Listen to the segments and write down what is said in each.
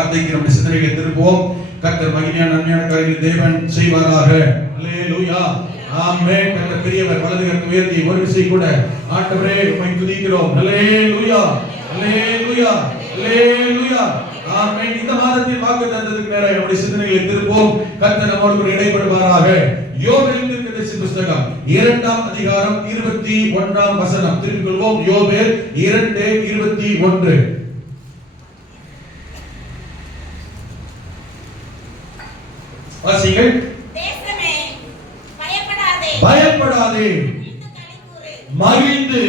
வார்த்தைக்கு நம்முடைய சிந்தனைகளை திருப்புவோம். கர்த்தர் மகிமையான நன்மையான காரியங்களை தேவன் செய்வாராக. அல்லேலூயா, ஆமென். கர்த்தர் பெரியவர். வலது கரத்தை உயர்த்தி ஒரு விசை கூட ஆண்டவரே உம்மை துதிக்கிறோம். அல்லேலூயா, அல்லேலூயா, அல்லேலூயா, ஆமென். இந்த மாதத்தின் வாக்குத்தத்தத்துக்கு நேராக நம்முடைய சிந்தனைகளை திருப்புவோம். கர்த்தர் நம்மோடு கூட இடைப்படுவாராக. யோவேல் தீர்க்கதரிசி புத்தகம் 2ஆம் அதிகாரம் 21ஆம் வசனம். திருப்பிக் கொள்வோம். யோவேல் 2:21. வாசிங்கள். தேசமே பயப்படாதே, பயப்படாதே, மகிழ்ந்து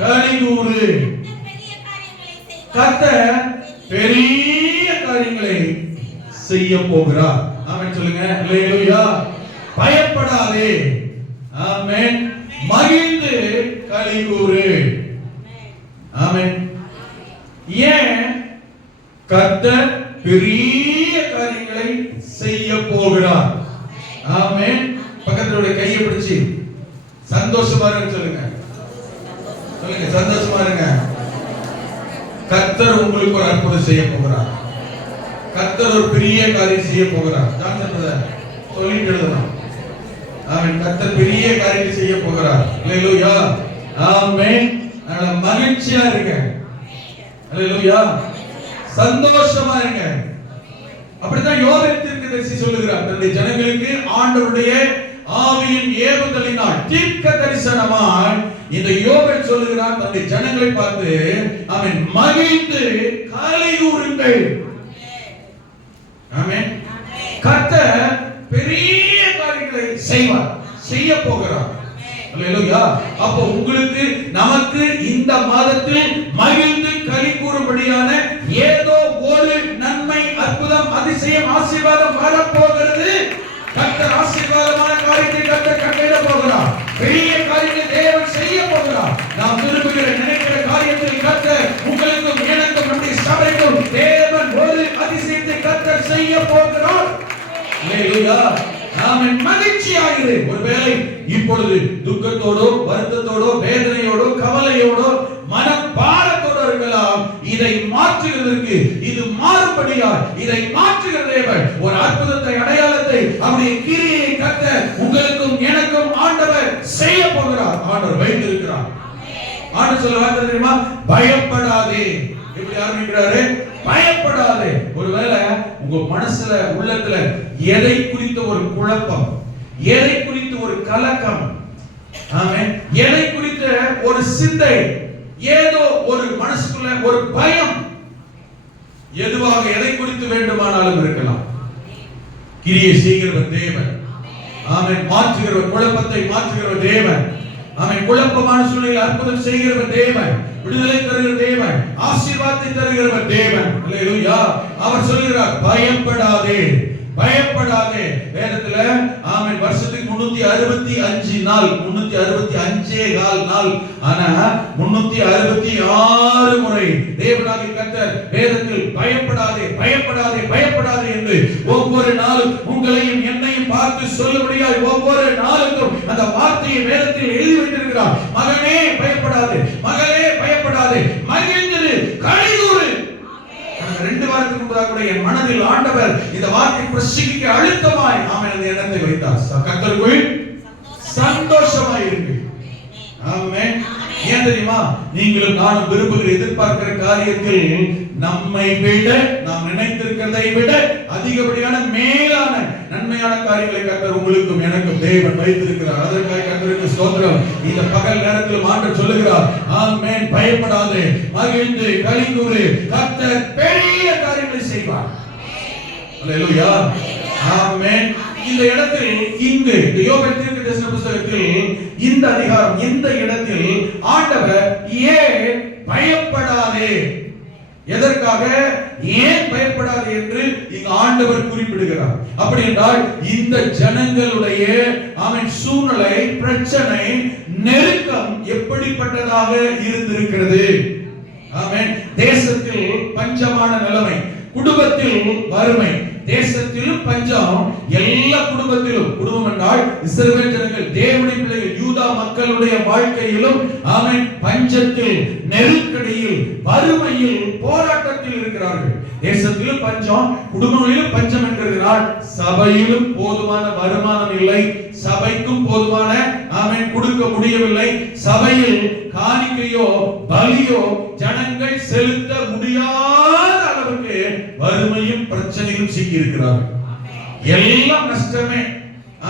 களிகூரு. கர்த்தர் பெரிய காரியங்களை செய்ய போகிறார். ஆமென் சொல்லுங்க. அல்லேலூயா. பயப்படாதே, ஆமென். மகிழ்ந்து களிகூரு. ஆமென். ஏன்? கர்த்தர் பெரிய காரியங்களை செய்ய போகிறார். ஆமென். பக்கத்துல கையை பிடிச்சு சந்தோஷமா இருங்க சொல்லுங்க. சொல்லுங்க, சந்தோஷமா இருங்க. கர்த்தர் உங்களுக்கு ஒரு அற்புதம் செய்ய போகிறார். கர்த்தர் ஒரு பெரிய காரியம் செய்ய போகிறார். சொல்லிட்டு எழுதணும். ஆமென். கர்த்தர் பெரிய காரியம் செய்ய போகிறார். அல்லேலூயா, ஆமென். மகிழ்ச்சியா இருங்க. அல்லேலூயா, சந்தோஷமா இருங்க. அப்படித்தான் யோவேல் தீர்க்கதரிசி சொல்லுகிறார். தன்னுடைய ஜனங்களுக்கு ஆண்டவருடைய ஆவியின் ஏவுதலினால் தீர்க்க தரிசனமாய் இந்த யோவேல் சொல்லுகிறார் தன்னுடைய ஜனங்களை பார்த்து, ஆமென், மகிழ்ந்து களிகூருங்கள். ஆமென். கர்த்தர் பெரிய காரியங்களை செய்வார், செய்ய போகிறார். அல்லேலூயா. அப்போ உங்களுக்கு நமக்கு இந்த மாதத்தில் மகிழ்ந்து களி கூறும்படியான ஏதோ ஒரு நன்மை, அற்புதம், அதிசயம், ஆசீர்வாதம் வரப்போகிறது. கர்த்தர் ஆசீர்வாதமான காரியத்தை கர்த்தர் கட்டளையிட போகிறார். பெரிய காரியத்தை தேவன் செய்ய போகிறார். நாம் விரும்புகிற நினைக்கிற காரியத்தில் கர்த்தர் உங்களுக்கும் எனக்கும் நம்முடைய சபைக்கும் தேவன் ஒரு அதிசயத்தை கர்த்தர் செய்ய போகிறார். அல்லேலூயா. ஆமென். மகிழ்ச்சியாயிரு. ஒருவேளை இப்பொழுது துக்கத்தோடோ, வருத்தத்தோடோ, வேதனையோடோ, கவலையோடோ, மனபாரத்தோடு இருக்கலாம். இதை மாற்றுகிறதற்கு, இது மாறுபடியா இதை மாற்றுகிற தேவன் ஒரு அற்புதத்தை, அடையாளத்தை, அவருடைய கிரியை கர்த்தர் உங்களுக்கும் எனக்கும் ஆண்டவர் செய்ய போகிறார். ஆண்டவர் வைத்திருக்கிறார். ஆண்டவர் சொல்ல வார்த்தை தெரியுமா? பயப்படாதே. எப்படி ஆரம்பிக்கிறாரு? பயப்படாதே. ஒருவேளை உங்க மனசுல, உள்ளத்துல எதை குறித்த ஒரு குழப்பம், எதை குறித்த ஒரு கலக்கம், ஆமென், எதை குறித்த ஒரு சிந்தை, ஏதோ ஒரு மனசுக்குள்ள ஒரு பயம், எதுவாக எதை குறித்து வேண்டுமானாலும் இருக்கலாம். கிரியை செய்கிறவர் தேவன். ஆமென். மாற்றுகிறவர், குழப்பத்தை மாற்றுகிறவர் தேவன். ஆமென். குழப்பமான சூழ்நிலையில் அற்புதம் செய்கிறவர் தேவன். விடுதலை தருகிற தேவன், ஆசீர்வாதத்தை தருகிறவர் தேவன். அல்லேலூயா. அவர் சொல்கிறார், பயப்படாதே, பயப்படாதே. வேதத்துல ஆமென், வருஷத்துக்கு 365 நாள், 365 நாள், ஆனா 366 முறை தேவனாகிய கர்த்தர் வேதத்தில் பயப்படாதே, பயப்படாதே, பயப்படாதே என்று ஒவ்வொரு நாளும் உங்களையும் என்னையும் பார்த்து சொல்லும்படியாய் ஒவ்வொரு நாளுக்கும் அந்த வார்த்தையை வேதத்தில் எழுதி வைத்திருக்கிறார். மகனே பயப்படாதே, மகளே பயப்படாதே, மகிழ்ந்திரு, களிகூரு. 2 வாரத்துக்கு முன்பதாக கூட என் மனதில் ஆண்டவர் இந்த வார்த்தை பிரசங்கிக்க அழுத்தமாய் ஆமென் அந்த எண்ணத்தை வைத்தார். கர்த்தருக்குள் சந்தோஷமாய் இருங்கள். ஆமென். ஏன் தெரியுமா? நீங்களும் நானும் விரும்புகிற, எதிர்பார்க்கிற காரியத்தில் நம்மை விட, நாம் நினைத்திருக்கிறதை விட அதிகப்படியான மேலான நன்மையான காரியங்களை கர்த்தர் உங்களுக்கும் எனக்கும் தேவன் வைத்திருக்கிறார். அதற்காக கர்த்தருக்கு ஸ்தோத்திரம். இந்த பகல் நேரத்தில் ஆண்டவர் சொல்லுகிறார், ஆமென், பயப்படாதே, மகிழ்ந்து களிகூரு, கர்த்தர் பெரிய காரியங்களை செய்வார். அல்லேலூயா. ஆமென். இந்த இடத்தில் இங்கு யோவேல் தீர்க்கதரிசன புத்தகத்தில் இந்த அதிகாரம், இந்த இடத்தில் ஆண்டவர் ஏன் பயப்படாதே, எதற்காக, ஏன் பயப்படாதே என்று இங்கு ஆண்டவர் குறிப்பிடுகிறார். அப்படி என்றால் இந்த ஜனங்களுடைய ஆமென் சூழ்நிலை, பிரச்சனை, நெருக்கம் எப்படிப்பட்டதாக இருந்திருக்கிறது. ஆமென். தேசத்தில் பஞ்சமான நிலைமை, குடும்பத்தில் வறுமை, தேசத்திலும் பஞ்சம், எல்லா குடும்பத்திலும், குடும்பம் என்றால் இஸ்ரவேல் ஜனங்கள், தேவனுடைய பிள்ளைகள், யூதா மக்களுடைய வாழ்க்கையிலும் ஆமென் பஞ்சத்தில், நெருக்கடியில், வறுமையில், போராட்டத்தில் இருக்கிறார்கள். தேசத்திலும் பஞ்சம், குடும்பங்களிலும் பஞ்சம் என்கிறதுனால் சபையிலும் போதுமான வருமானம் இல்லை, சபைக்கும் போதுமான ஆமென் கொடுக்க முடியவில்லை, சபையில் காணிக்கையோ பலியோ ஜனங்கள் செலுத்த முடியாத அளவுக்கு வறுமையும் பிரச்சனையும் சிக்கி இருக்கிறார்கள். எல்லாம் நஷ்டமே.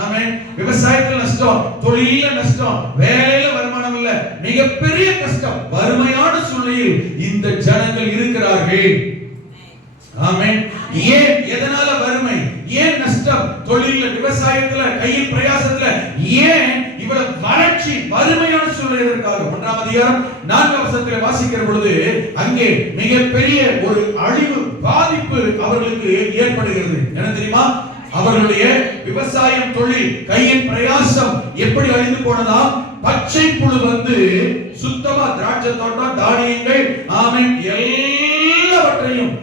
ஆமென். விவசாயத்தில் நஷ்டம், தொழில நஷ்டம், வேலையில வருமானம் இல்ல, மிகப்பெரிய கஷ்டம், வறுமையான சூழ்நிலையில் இந்த ஜனங்கள் இருக்கிறார்கள். ஆமென். ஏன், எதனால வறுமை, ஏன் நஷ்டம், தொழில, விவசாயத்துல, கையில் பிரயாசத்துல ஏன் இவ்வளவு வறட்சி, வறுமையான சூழ்நிலை இருக்காது? 1ஆம் அதிகாரம் 4ஆம் வசனத்தை வாசிக்கிற பொழுது அங்கே மிகப்பெரிய ஒரு அழிவு, பாதிப்பு அவர்களுக்கு ஏற்படுகிறது. என்ன தெரியுமா? அவர்களுடைய விவசாயம், தொழில், கையின் பிரயாசம் எப்படி அழிந்து போனதா? பச்சை புழு வந்து சுத்தமா திராட்சை தோட்டம், தானியங்கள், ஆமென், எல்லாவற்றையும்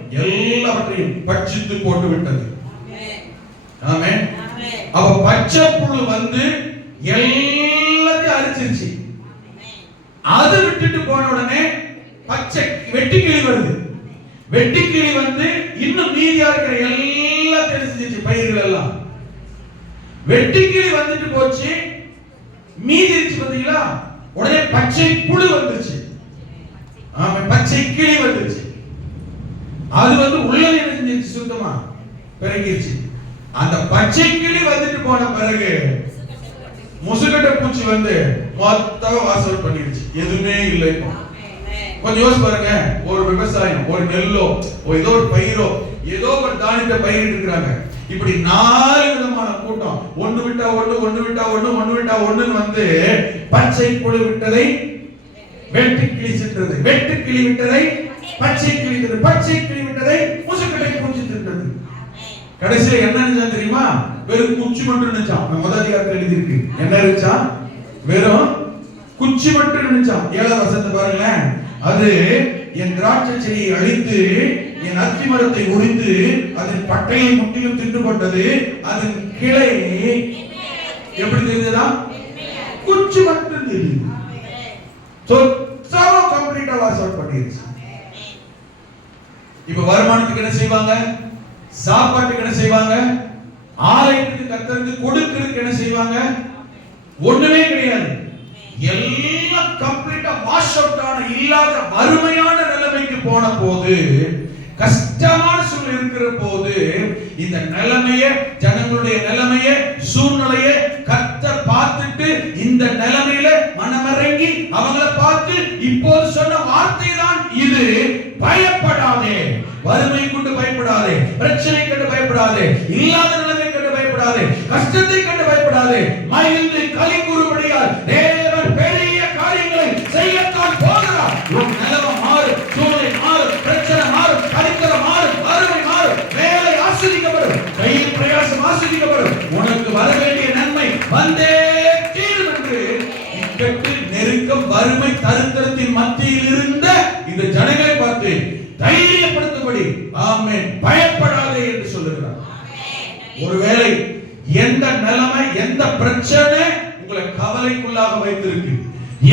பட்சித்து போட்டு விட்டது. ஆமென். அப்ப பச்சை புழு வந்து எல்லாத்தையும் அழிச்சிருச்சு. அது விட்டுட்டு போன உடனே பச்சை வெட்டுக்கிளி வருது. வெட்டுக்கிளி வந்து இன்னும் மீதியா இருக்கிற எல்லாம் தெரிஞ்சிச்சு, பயிர்கள் எல்லாம். வெட்டுக்கிளி வந்துட்டு போச்சு, மீதி இருந்துச்சு பாத்தீங்களா? உடனே பச்சை புழு வந்துருச்சு. ஆமா, பச்சை கிளி வந்துருச்சு. அது வந்து உள்ள என்ன செஞ்சிருச்சு? சுத்தமா பெருகிருச்சு. அந்த பச்சை கிளி வந்துட்டு போன பிறகு முசுகட்ட பூச்சி வந்து மொத்தமா வாசல் பண்ணிருச்சு. எதுவுமே இல்லை. கொஞ்சம் யோசிச்சு பாருங்க, ஒரு விவசாயம், ஒரு நெல்லோ, ஏதோ ஒரு பயிரோ, ஏதோ ஒரு தானியத்தை பயிரிட்டு இருக்கிறாங்க. இப்படி 4 விதமான கூட்டம், ஒண்ணு விட்டா ஒண்ணு வந்து பச்சை புழு விட்டதை வெட்டு கிளி தின்றது, வெட்டு கிளி விட்டதை பச்சை கிளி தின்றது, பச்சை கிளி விட்டதை முசுக்கட்டை பூச்சி தின்றது. கடைசியில என்ன நினைச்சா தெரியுமா? வெறும் குச்சி மட்டும் நினைச்சான். முதல் அதிகாரத்தில் எழுதி இருக்கு. என்ன நினைச்சா? வெறும் குச்சி மட்டும் நினைச்சான். 7ஆம் வசனத்தை பாருங்களேன். அது என் திராட்சை செடியை அழித்து என் அத்தி மரத்தை உரித்து அதன் பட்டையை முற்றிலும் தின்று போட்டது. அதன் கிளை எப்படி தெரிஞ்சதா? குச்சி மட்டும் தெரியுது. கம்ப்ளீட்டா வாஷ் அவுட் பண்ணிருச்சு. இப்ப வருமானத்துக்கு என்ன செய்வாங்க? சாப்பாட்டுக்கு என்ன செய்வாங்க? ஆலயத்துக்கு கர்த்தருக்கு கொடுக்கிறதுக்கு என்ன செய்வாங்க? ஒண்ணுமே கிடையாது. எல்லாம் கம்ப்ளீட்டா வாஷ் அவுட் ஆன, இல்லாத வறுமையான நிலைமைக்கு போன போது, கஷ்டமான சூழ்நிலை இருக்கிற போது, இந்த நிலைமையை, ஜனங்களுடைய நிலைமையை, சூழ்நிலையை கர்த்தர் பார்த்துட்டு இந்த நிலைமையில மனமிறங்கி அவங்களை பார்த்து இப்போது சொன்ன வார்த்தை தான் இது. பயப்படாதே, வறுமை கொண்டு பயப்படாதே, பிரச்சனை கண்டு பயப்படாதே, இல்லாத நிலைமை கண்டு பயப்படாதே, கஷ்டத்தை கண்டு பயப்படாதே, மகிழ்ந்து களி கூறும்படியால் தேவன் பெரிய காரியங்களை செய்யத்தான் போகிறார். உன் நிலைமை மாறும், சூழ்நிலை மாறும், பிரச்சனை மாறும், கடித்தரம் மாறும், வறுமை மாறும், வேலை ஆசீர்வதிக்கப்படும், கையில் பிரயாசம் ஆசீர்வதிக்கப்படும், உனக்கு வர வேண்டிய நன்மை வந்தே தீரும் என்று இக்கட்டு, நெருக்கம், வறுமை, தரித்திரத்தின் மத்தியில் இருந்த இந்த ஜனங்களை பார்த்து தைரியப்படுத்தும்படி ஆமென், பயப்படாதே என்று சொல்லுகிறார். ஒருவேளை எந்த நிலைமை, எந்த பிரச்சனை உங்களை கவலைக்குள்ளாக வைத்திருக்கு,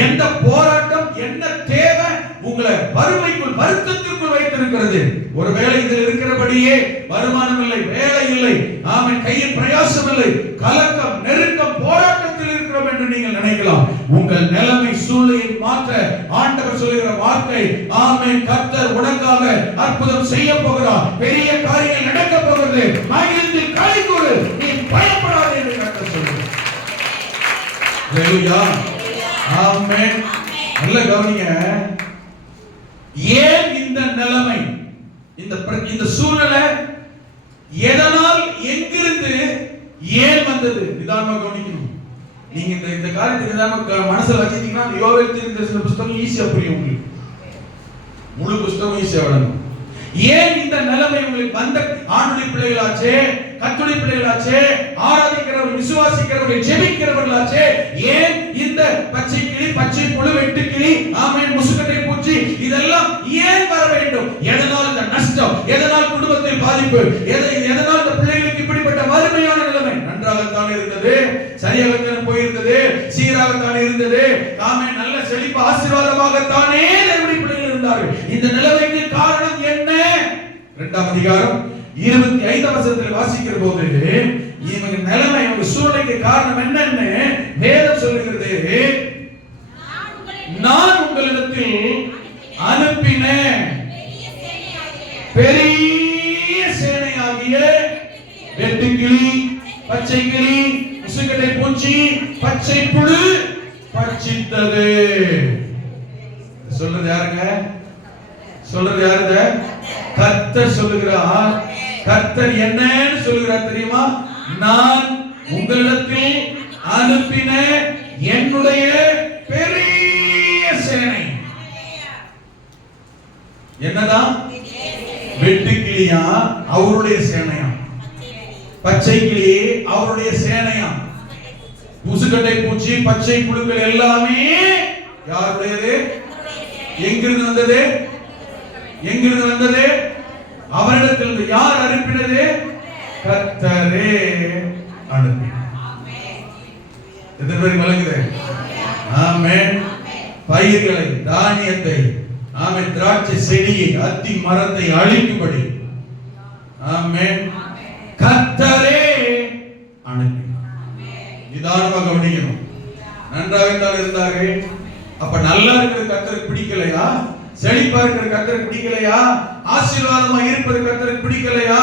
எந்த போராட்டம், என்ன தேவை உங்களை வறுமைக்குள், வருத்தத்திற்குள் வைத்திருக்கிறது, ஒருவேளை இதில் இருக்கிறபடியே வருமானம் இல்லை, வேலை இல்லை, ஆமென், கையில் பிரயாசம் இல்லை, கலக்கம், நெருக்கம், போராட்டத்தில் இருக்கிறோம் என்று நீங்கள் நினைக்கலாம். உங்கள் நிலைமை, சூழ்நிலையை மாற்ற ஆண்டவர் சொல்லுகிற வார்த்தை, ஆமென், கர்த்தர் உனக்காக அற்புதம் செய்ய போகிறார், பெரிய காரியங்கள் நடக்க போகிறது, மகிழ்ந்து களி கூறு, நீ பயப்படாதே என்று கர்த்தர் சொல்கிறார். ஹல்லேலூயா, ஆமென். நல்ல கவனிங்க. ஏன் இந்த நிலைமை, இந்த சூழ்நிலை எதனால், எங்கிருந்து, ஏன் வந்தது? நிதானமா கவனிக்கணும். நீங்க இந்த காரியத்தை நிதானமா மனசுல வச்சிட்டீங்கன்னா யோவேல் தீர்க்கதரிசன புத்தகம் ஈஸியா புரியும் உங்களுக்கு. முழு புத்தகம் ஈஸியா விளங்கும். ஏன் இந்த நிலைமை உங்களுக்கு வந்த? ஆணுடைய பிள்ளைகளாச்சே, கர்த்தருடைய பிள்ளைகளாச்சே, ஆராதிக்கிறவர்கள், விசுவாசிக்கிறவர்கள், ஜெபிக்கிறவர்களாச்சே, ஏன் இந்த பச்சை கிளி, பச்சை புழு, வெட்டு கிளி, ஆமென், முசுக்கட்டை பூச்சி இதெல்லாம் ஏன் வர வேண்டும்? எதனால் இந்த நஷ்டம்? எதனால் குடும்பத்தில் பாதிப்பு? எதனால் இந்த பிள்ளைகளுக்கு இப்படிப்பட்ட வறுமையான நிலைமை? நன்றாகத்தான் இருந்தது, சரியாகத்தான் போயிருந்தது, சீராகத்தான் இருந்தது, ஆமென், நல்ல செழிப்பு, ஆசீர்வாதமாகத்தானே தேவனுடைய பிள்ளைகள் இருந்தார்கள். இந்த நிலைமைக்கு காரணம் என்ன? 2ஆம் அதிகாரம் 25 வசனத்தில் வாசிக்கிற போது இவங்க நிலைமை, இவங்க சூழ்நிலைக்கு காரணம் என்னன்னு வேதம் சொல்லுகிறது. நான் உங்களிடத்தில் அனுப்பின பெரிய சேனையாகிய வெட்டுக்கிளி, பச்சை கிளி, முசுக்கட்டை பூச்சி, பச்சை புழு பட்சித்தது. சொல்றது யாருங்க? சொல்றது யாருங்க? கர்த்தர் சொல்லுகிறார். கர்த்தர் என்னன்னு சொல்லுகிறார் தெரியுமா? நான் உங்களிடத்தில் அனுப்பின என்னுடைய பெரிய சேனை. என்னதான்? வெட்டுக்கிளியா அவருடைய சேனையா, பச்சை கிளி அவருடைய சேனையா, முசுக்கட்டை பூச்சி, பச்சை புழுக்கள் எல்லாமே யாருடையது? எங்கிருந்து வந்தது? எங்கிருந்து வந்தது? அவரிடத்திலிருந்து. யார் அனுப்பினது? கர்த்தரே அனுப்பினார். எத்தனை பேருக்கு விளங்குது? ஆமென். பயிர்களை, தானியத்தை, ஆமென், திராட்சை செடியை, அத்தி மரத்தை அழிக்கும்படி, ஆமென், கர்த்தரே அனுப்பினார். நிதானமாக கவனிக்கணும். நன்றாக தான் இருந்தார்கள். அப்ப நல்லா இருக்கிற கர்த்தருக்கு பிடிக்கலையா? செழிப்பா இருக்கிற கர்த்தருக்கு பிடிக்கலையா? ஆசீர்வாதமா இருப்பது கர்த்தருக்கு பிடிக்கலையா?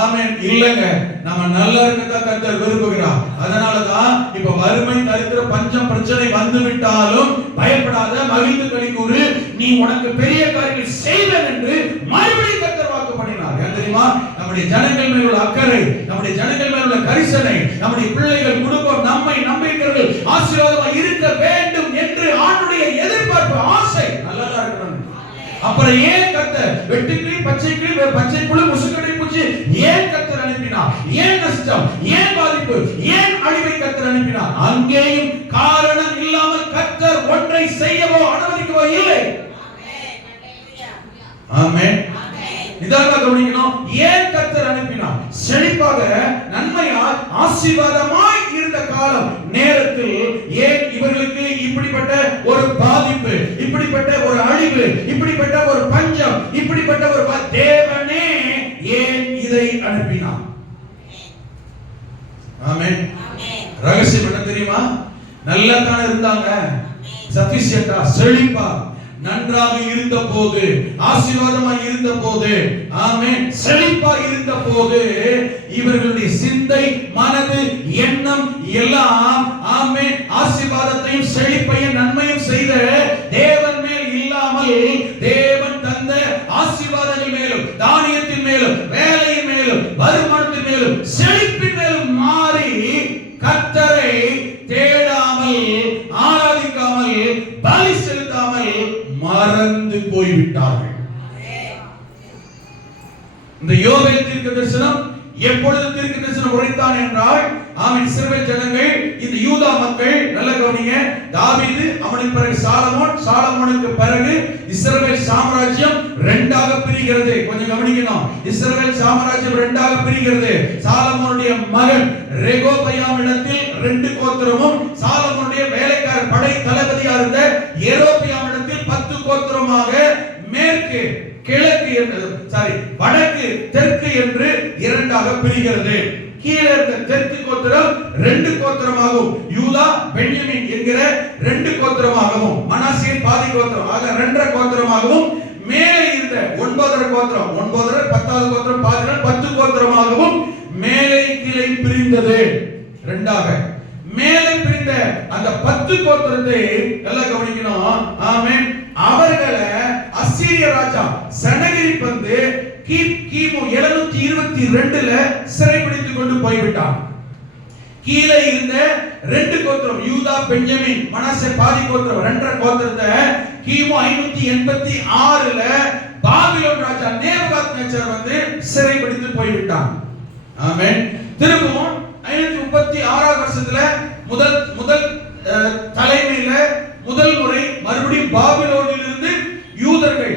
ஆமென். இல்லங்க, நம்ம நல்லா இருக்கதா கர்த்தர் விரும்புகிறார். அதனாலதான் இப்ப வறுமை, தரித்திர, பஞ்சம், பிரச்சனை வந்து விட்டாலும் பயப்படாத, மகிழ்ந்து களிக்கூறு, நீ உனக்கு பெரிய காரியங்கள் செய்வேன் என்று மறுபடியும் கர்த்தர் வாக்கு பண்ணினார். ஏன் தெரியுமா? நம்முடைய ஜனங்கள் மேல் உள்ள அக்கறை, நம்முடைய ஜனங்கள் மேல் உள்ள கரிசனை, நம்முடைய பிள்ளைகள், குடும்பம், நம்மை நம்பிக்கிறவர்கள் ஆசீர்வாதமா இருக்க வேண்டும் என்று ஆண்டுடைய எதிர்பார்ப்பு, ஆசை நல்லதா இருக்கணும். அப்புறம் ஏன் கர்த்தர் வெட்டுக்கிளி, பச்சை கிளி, பச்சை புழு, முசுக்கட்டை பூச்சி ஏன் கர்த்தர் அனுப்பினார்? ஏன் நஷ்டம், ஏன் பாதிப்பு, ஏன் அழிவை கர்த்தர் அனுப்பினார்? அங்கேயும் காரணம் இல்லாமல் கர்த்தர் ஒன்றை செய்யவோ அனுமதிக்கவோ இல்லை. ஆமென். நிதானமாக கவனிக்கணும். ஏன் கர்த்தர் அனுப்பினார்? செழிப்பாக, நன்மையாய், ஆசீர்வாதமாய் இருந்த காலம் நேரத்தில் ஏன் இவர்களுக்கு இப்படிப்பட்ட ஒரு பாதிப்பு, இப்படிப்பட்ட ஒரு அழிவு, இப்படிப்பட்ட ஒரு பஞ்சம், இப்படிப்பட்ட ஒரு தேவனே ஏன் இதை அனுப்பினார்? ஆமென். ரகசியம் என்ன தெரியுமா? நல்லா தான் இருந்தாங்க, சஃபிஷியன்ட்டா, செழிப்பா, நன்றாக இருந்த போது, ஆசீர்வாதமாக இருந்த போது, ஆமென், செழிப்பா இருந்த போது, இவர்களுடைய சிந்தை, மனது, எண்ணம் எல்லாம், ஆமென், ஆசீர்வாதத்தையும் செழிப்பையும் நன்மையும் செய்த தேவன் மேல் இல்லாமல், தேவன் தந்த ஆசீர்வாதங்கள் மேலும், தானியத்தின் மேலும், வேலையின் மேலும், வருமானத்தின் மேலும், செழிப்பின் மேலும் மாறி கர்த்தரை தேடாமல், ஆராதிக்காமல், பலி செலுத்தாமல் மறந்து போய்விட்டார்கள். இந்த யோவேல் தீர்க்க தரிசனம் எப்பொழுது தீர்க்க தரிசனம் உரைத்தான் என்றால், ஆமென், இஸ்ரவேல் ஜனங்கள், இந்த யூதா மக்கள், நல்ல கவனிங்க, தாவீது, அவனுக்கு பிறகு சாலமோன், சாலமோனுக்கு பிறகு இஸ்ரவேல் சாம்ராஜ்யம் இரண்டாக பிரிகிறது. கொஞ்சம் கவனிக்கணும். இஸ்ரவேல் சாம்ராஜ்யம் இரண்டாக பிரிகிறது. சாலமோனுடைய மகன் ரெகோபயாமிடத்தில் 2 கோத்திரமும், சாலமோனுடைய வேலைக்கார படை தளபதியா இருந்த யெரொபெயாமிடத்தில் 10 கோத்திரமாக மேற்கு, கிழக்கு என்று, வடக்கு, தெற்கு என்று இரண்டாக பிரிகிறது. கீழே இருந்த தெற்கு கோத்திரம் 2 கோத்திரமாகவும், யூதா, பென்யமீன் என்கிற 2 கோத்திரமாகவும், மனாசே பாதி கோத்திரம் ஆக 2 கோத்திரமாகவும், மேலே இருந்த 9 கோத்திரம், 9 10வது கோத்திரம் பாதி 10 கோத்திரமாகவும் மேலே கீழே பிரிந்தது. இரண்டாக மேலே பிரிந்த அந்த 10 கோத்திரத்தை எல்லாம் கவனிக்கணும். ஆமென். அவர்களை அசீரிய ராஜா சனகரிப் வந்து கிமு 722ல சிறைபிடித்துக் கொண்டு போய்விட்டான். கீழே இருந்த 2 கோத்திரம், யூதா, பென்யமீன், மனாசே பாதி கோத்திரம், 2 கோத்திரத்தை கிமு 586ல பாபிலோன் ராஜா நேபுகாத்நேச்சர் வந்து சிறைபிடித்து போய்விட்டான். ஆமென். திரும்பவும் 536 வருஷத்துல முதல் தலைமையில முதல் முறை மறுபடியும் பாபிலோனில் இருந்து யூதர்கள்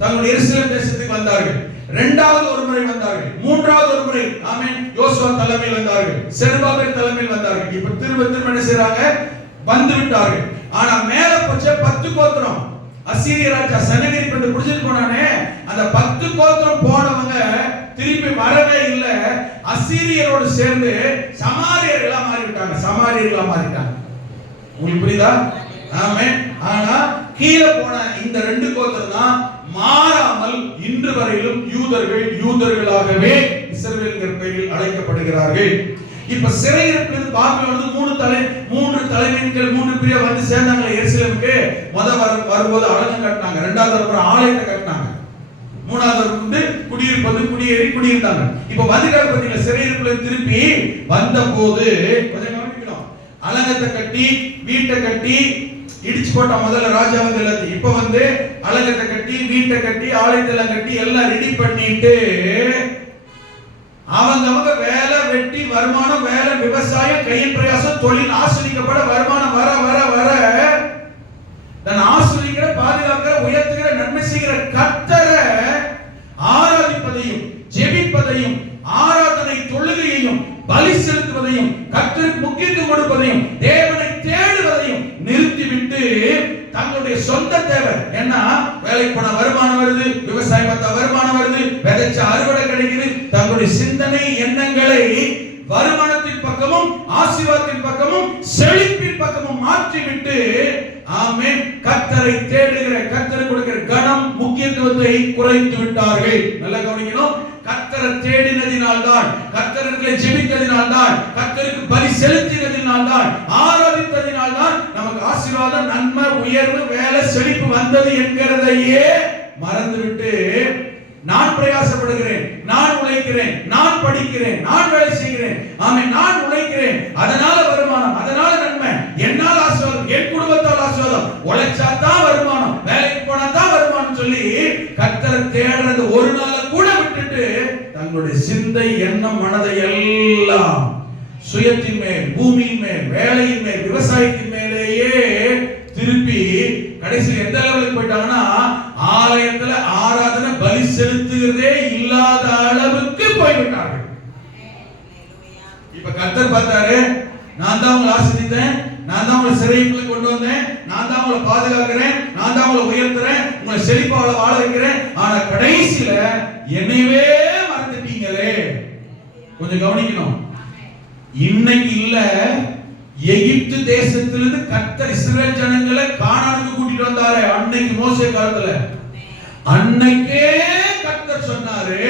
தங்களுடைய எருசலேம் தேசத்துக்கு வந்தார்கள். இரண்டாவது ஒரு முறை வந்தார்கள். மூன்றாவது ஒரு முறை, ஆமென், யோசுவா தலைமையில் வந்தார்கள், செருபாபேல் தலைமையில் வந்தார்கள். இப்ப திரும்ப என்ன செய்றாங்க? வந்து விட்டார்கள். ஆனா மேல பச்ச 10 கோத்திரம் அசீரிய ராஜா சனகரிப் வந்து புடிச்சிட்டு போனானே, அந்த 10 கோத்திரம் போனவங்க திரும்பி வரவே இல்லை. அசீரியரோடு சேர்ந்து சமாரியர்களா மாறிவிட்டாங்க. சமாரியர்களா மாறிட்டாங்க. உங்களுக்கு புரியுதா? ஆமென். ஆனா கீழே போன இந்த 2 கோத்திரம் தான் மாறாமல் இன்று வரையிலும் யூதர்களாகவே இஸ்ரவேலர் பெயரில் அழைக்கப்படுகிறார்கள். இப்ப சிறையிருப்பிலிருந்து பாபிலோன் வந்து 3 தலைவர்கள் 3 பிரியா வந்து சேர்ந்தாங்க எருசலேமுக்கு. வரும்போது அலங்கம் கட்டினாங்க. 2வது அப்புறம் ஆலயத்தை கட்டினாங்க. 3வது வந்து குடியிருந்தாங்க. இப்ப வந்துட்டாங்க பாத்தீங்களா? சிறையிருப்புல திருப்பி வந்த போது கொஞ்சம் கவனிக்கணும். அலங்கத்தை கட்டி வீட்டை கட்டி இடிச்சு போட்ட முதல்ல ராஜா வந்து எல்லாத்தையும். இப்ப வந்து அலங்கத்தை கட்டி வீட்டை கட்டி ஆலயத்தெல்லாம் கட்டி எல்லாம் ரெடி பண்ணிட்டு அவங்க வேலை வெட்டி வருமானம், வேலை விவசாயம், கையின் பிரயாசம், தொழில் ஆசிரியப்பட வருமானம் வர வர வர நான் ஆசிரியக்கிற பாதுகாக்கிற உயர்த்துகிற நன்மை செய்கிற கர்த்தரை ஆராதிப்பதையும் ஜெபிப்பதையும் ஆராதனை தொழுகையையும் பலி செலுத்துவதையும் கர்த்தருக்கு முக்கியத்துவம் கொடுப்பதையும் தேவனை தேடுவதையும் நிறுத்திவிட்டு தங்களுடைய சொந்த தேவை என்ன, வேலைக்கு போன வருமானம் வருது, விவசாயம் பார்த்தா வருமானம் வருது, விதைச்ச அறுவடை கிடைக்குது, தங்களுடைய சிந்தனை எண்ணங்களை வருமானத்தின் பக்கமும் ஆசீர்வாதத்தின் பக்கமும் செழிப்பின் பக்கமும் மாற்றிவிட்டு ஆமென் கர்த்தரை தேடுகிற கர்த்தருக்கு கொடுக்கிற கனம் முக்கியத்துவத்தை குறைத்து விட்டார்கள். நல்லா கவனிக்கணும். கர்த்தரை தேடினதினால்தான், கர்த்தருக்கு ஜெபித்ததினால்தான், கர்த்தருக்கு பலி செலுத்தினதினால்தான், ஆராதித்ததினால்தான் நமக்கு ஆசீர்வாதம், நன்மை, உயர்வு, வேலை, செழிப்பு வந்தது என்கிறதையே மறந்துவிட்டு நான் பிரயாசப்படுகிறேன், நான் உழைக்கிறேன், நான் படிக்கிறேன், நான் வேலை செய்கிறேன், ஆமென், நான் உழைக்கிறேன், அதனால வருமானம், அதனால நன்மை, என்னால் ஆசீர்வாதம், என் குடும்பத்தால் ஆசீர்வாதம், உழைச்சா தான் வருமானம், வேலைக்கு போனா தான் வருமானம் சொல்லி கர்த்தரை தேடுறது ஒரு நாள் கூட விட்டுட்டு தங்களுடைய சிந்தை எண்ணம் மனதை எல்லாம் சுயத்தின் மேல், பூமியின் மேல், வேலையின் மேல், விவசாயத்தின் மேலேயே திருப்பி கடைசியில் எந்த லெவலுக்கு போயிட்டாங்கன்னா ஆலயத்துல ஆராதனை பலி செலுத்துகிறதே இல்லாத அளவுக்கு போய்விட்டார்கள். இப்ப கர்த்தர் பார்த்தாரு, நான் தான் உங்களை ஆசீர்வதித்தேன், நான் தான் உங்களை சிறைக்குள்ள கொண்டு வந்தேன், நான் தான் உங்களை பாதுகாக்கிறேன், நான் தான் உங்களை உயர்த்துறேன், உங்களை செழிப்பால வாழ வைக்கிறேன், ஆனா கடைசியில என்னையவே மறந்துட்டீங்களே. கொஞ்சம் கவனிக்கணும். இன்னைக்கு இல்ல, எகிப்து தேசத்திலிருந்து கர்த்தர் இஸ்ரவேல் ஜனங்களை கானானுக்கு கூட்டிட்டு வந்தாரே அன்னைக்கு மோசே காலத்துல, அன்னைக்கே கர்த்தர் சொன்னாரு.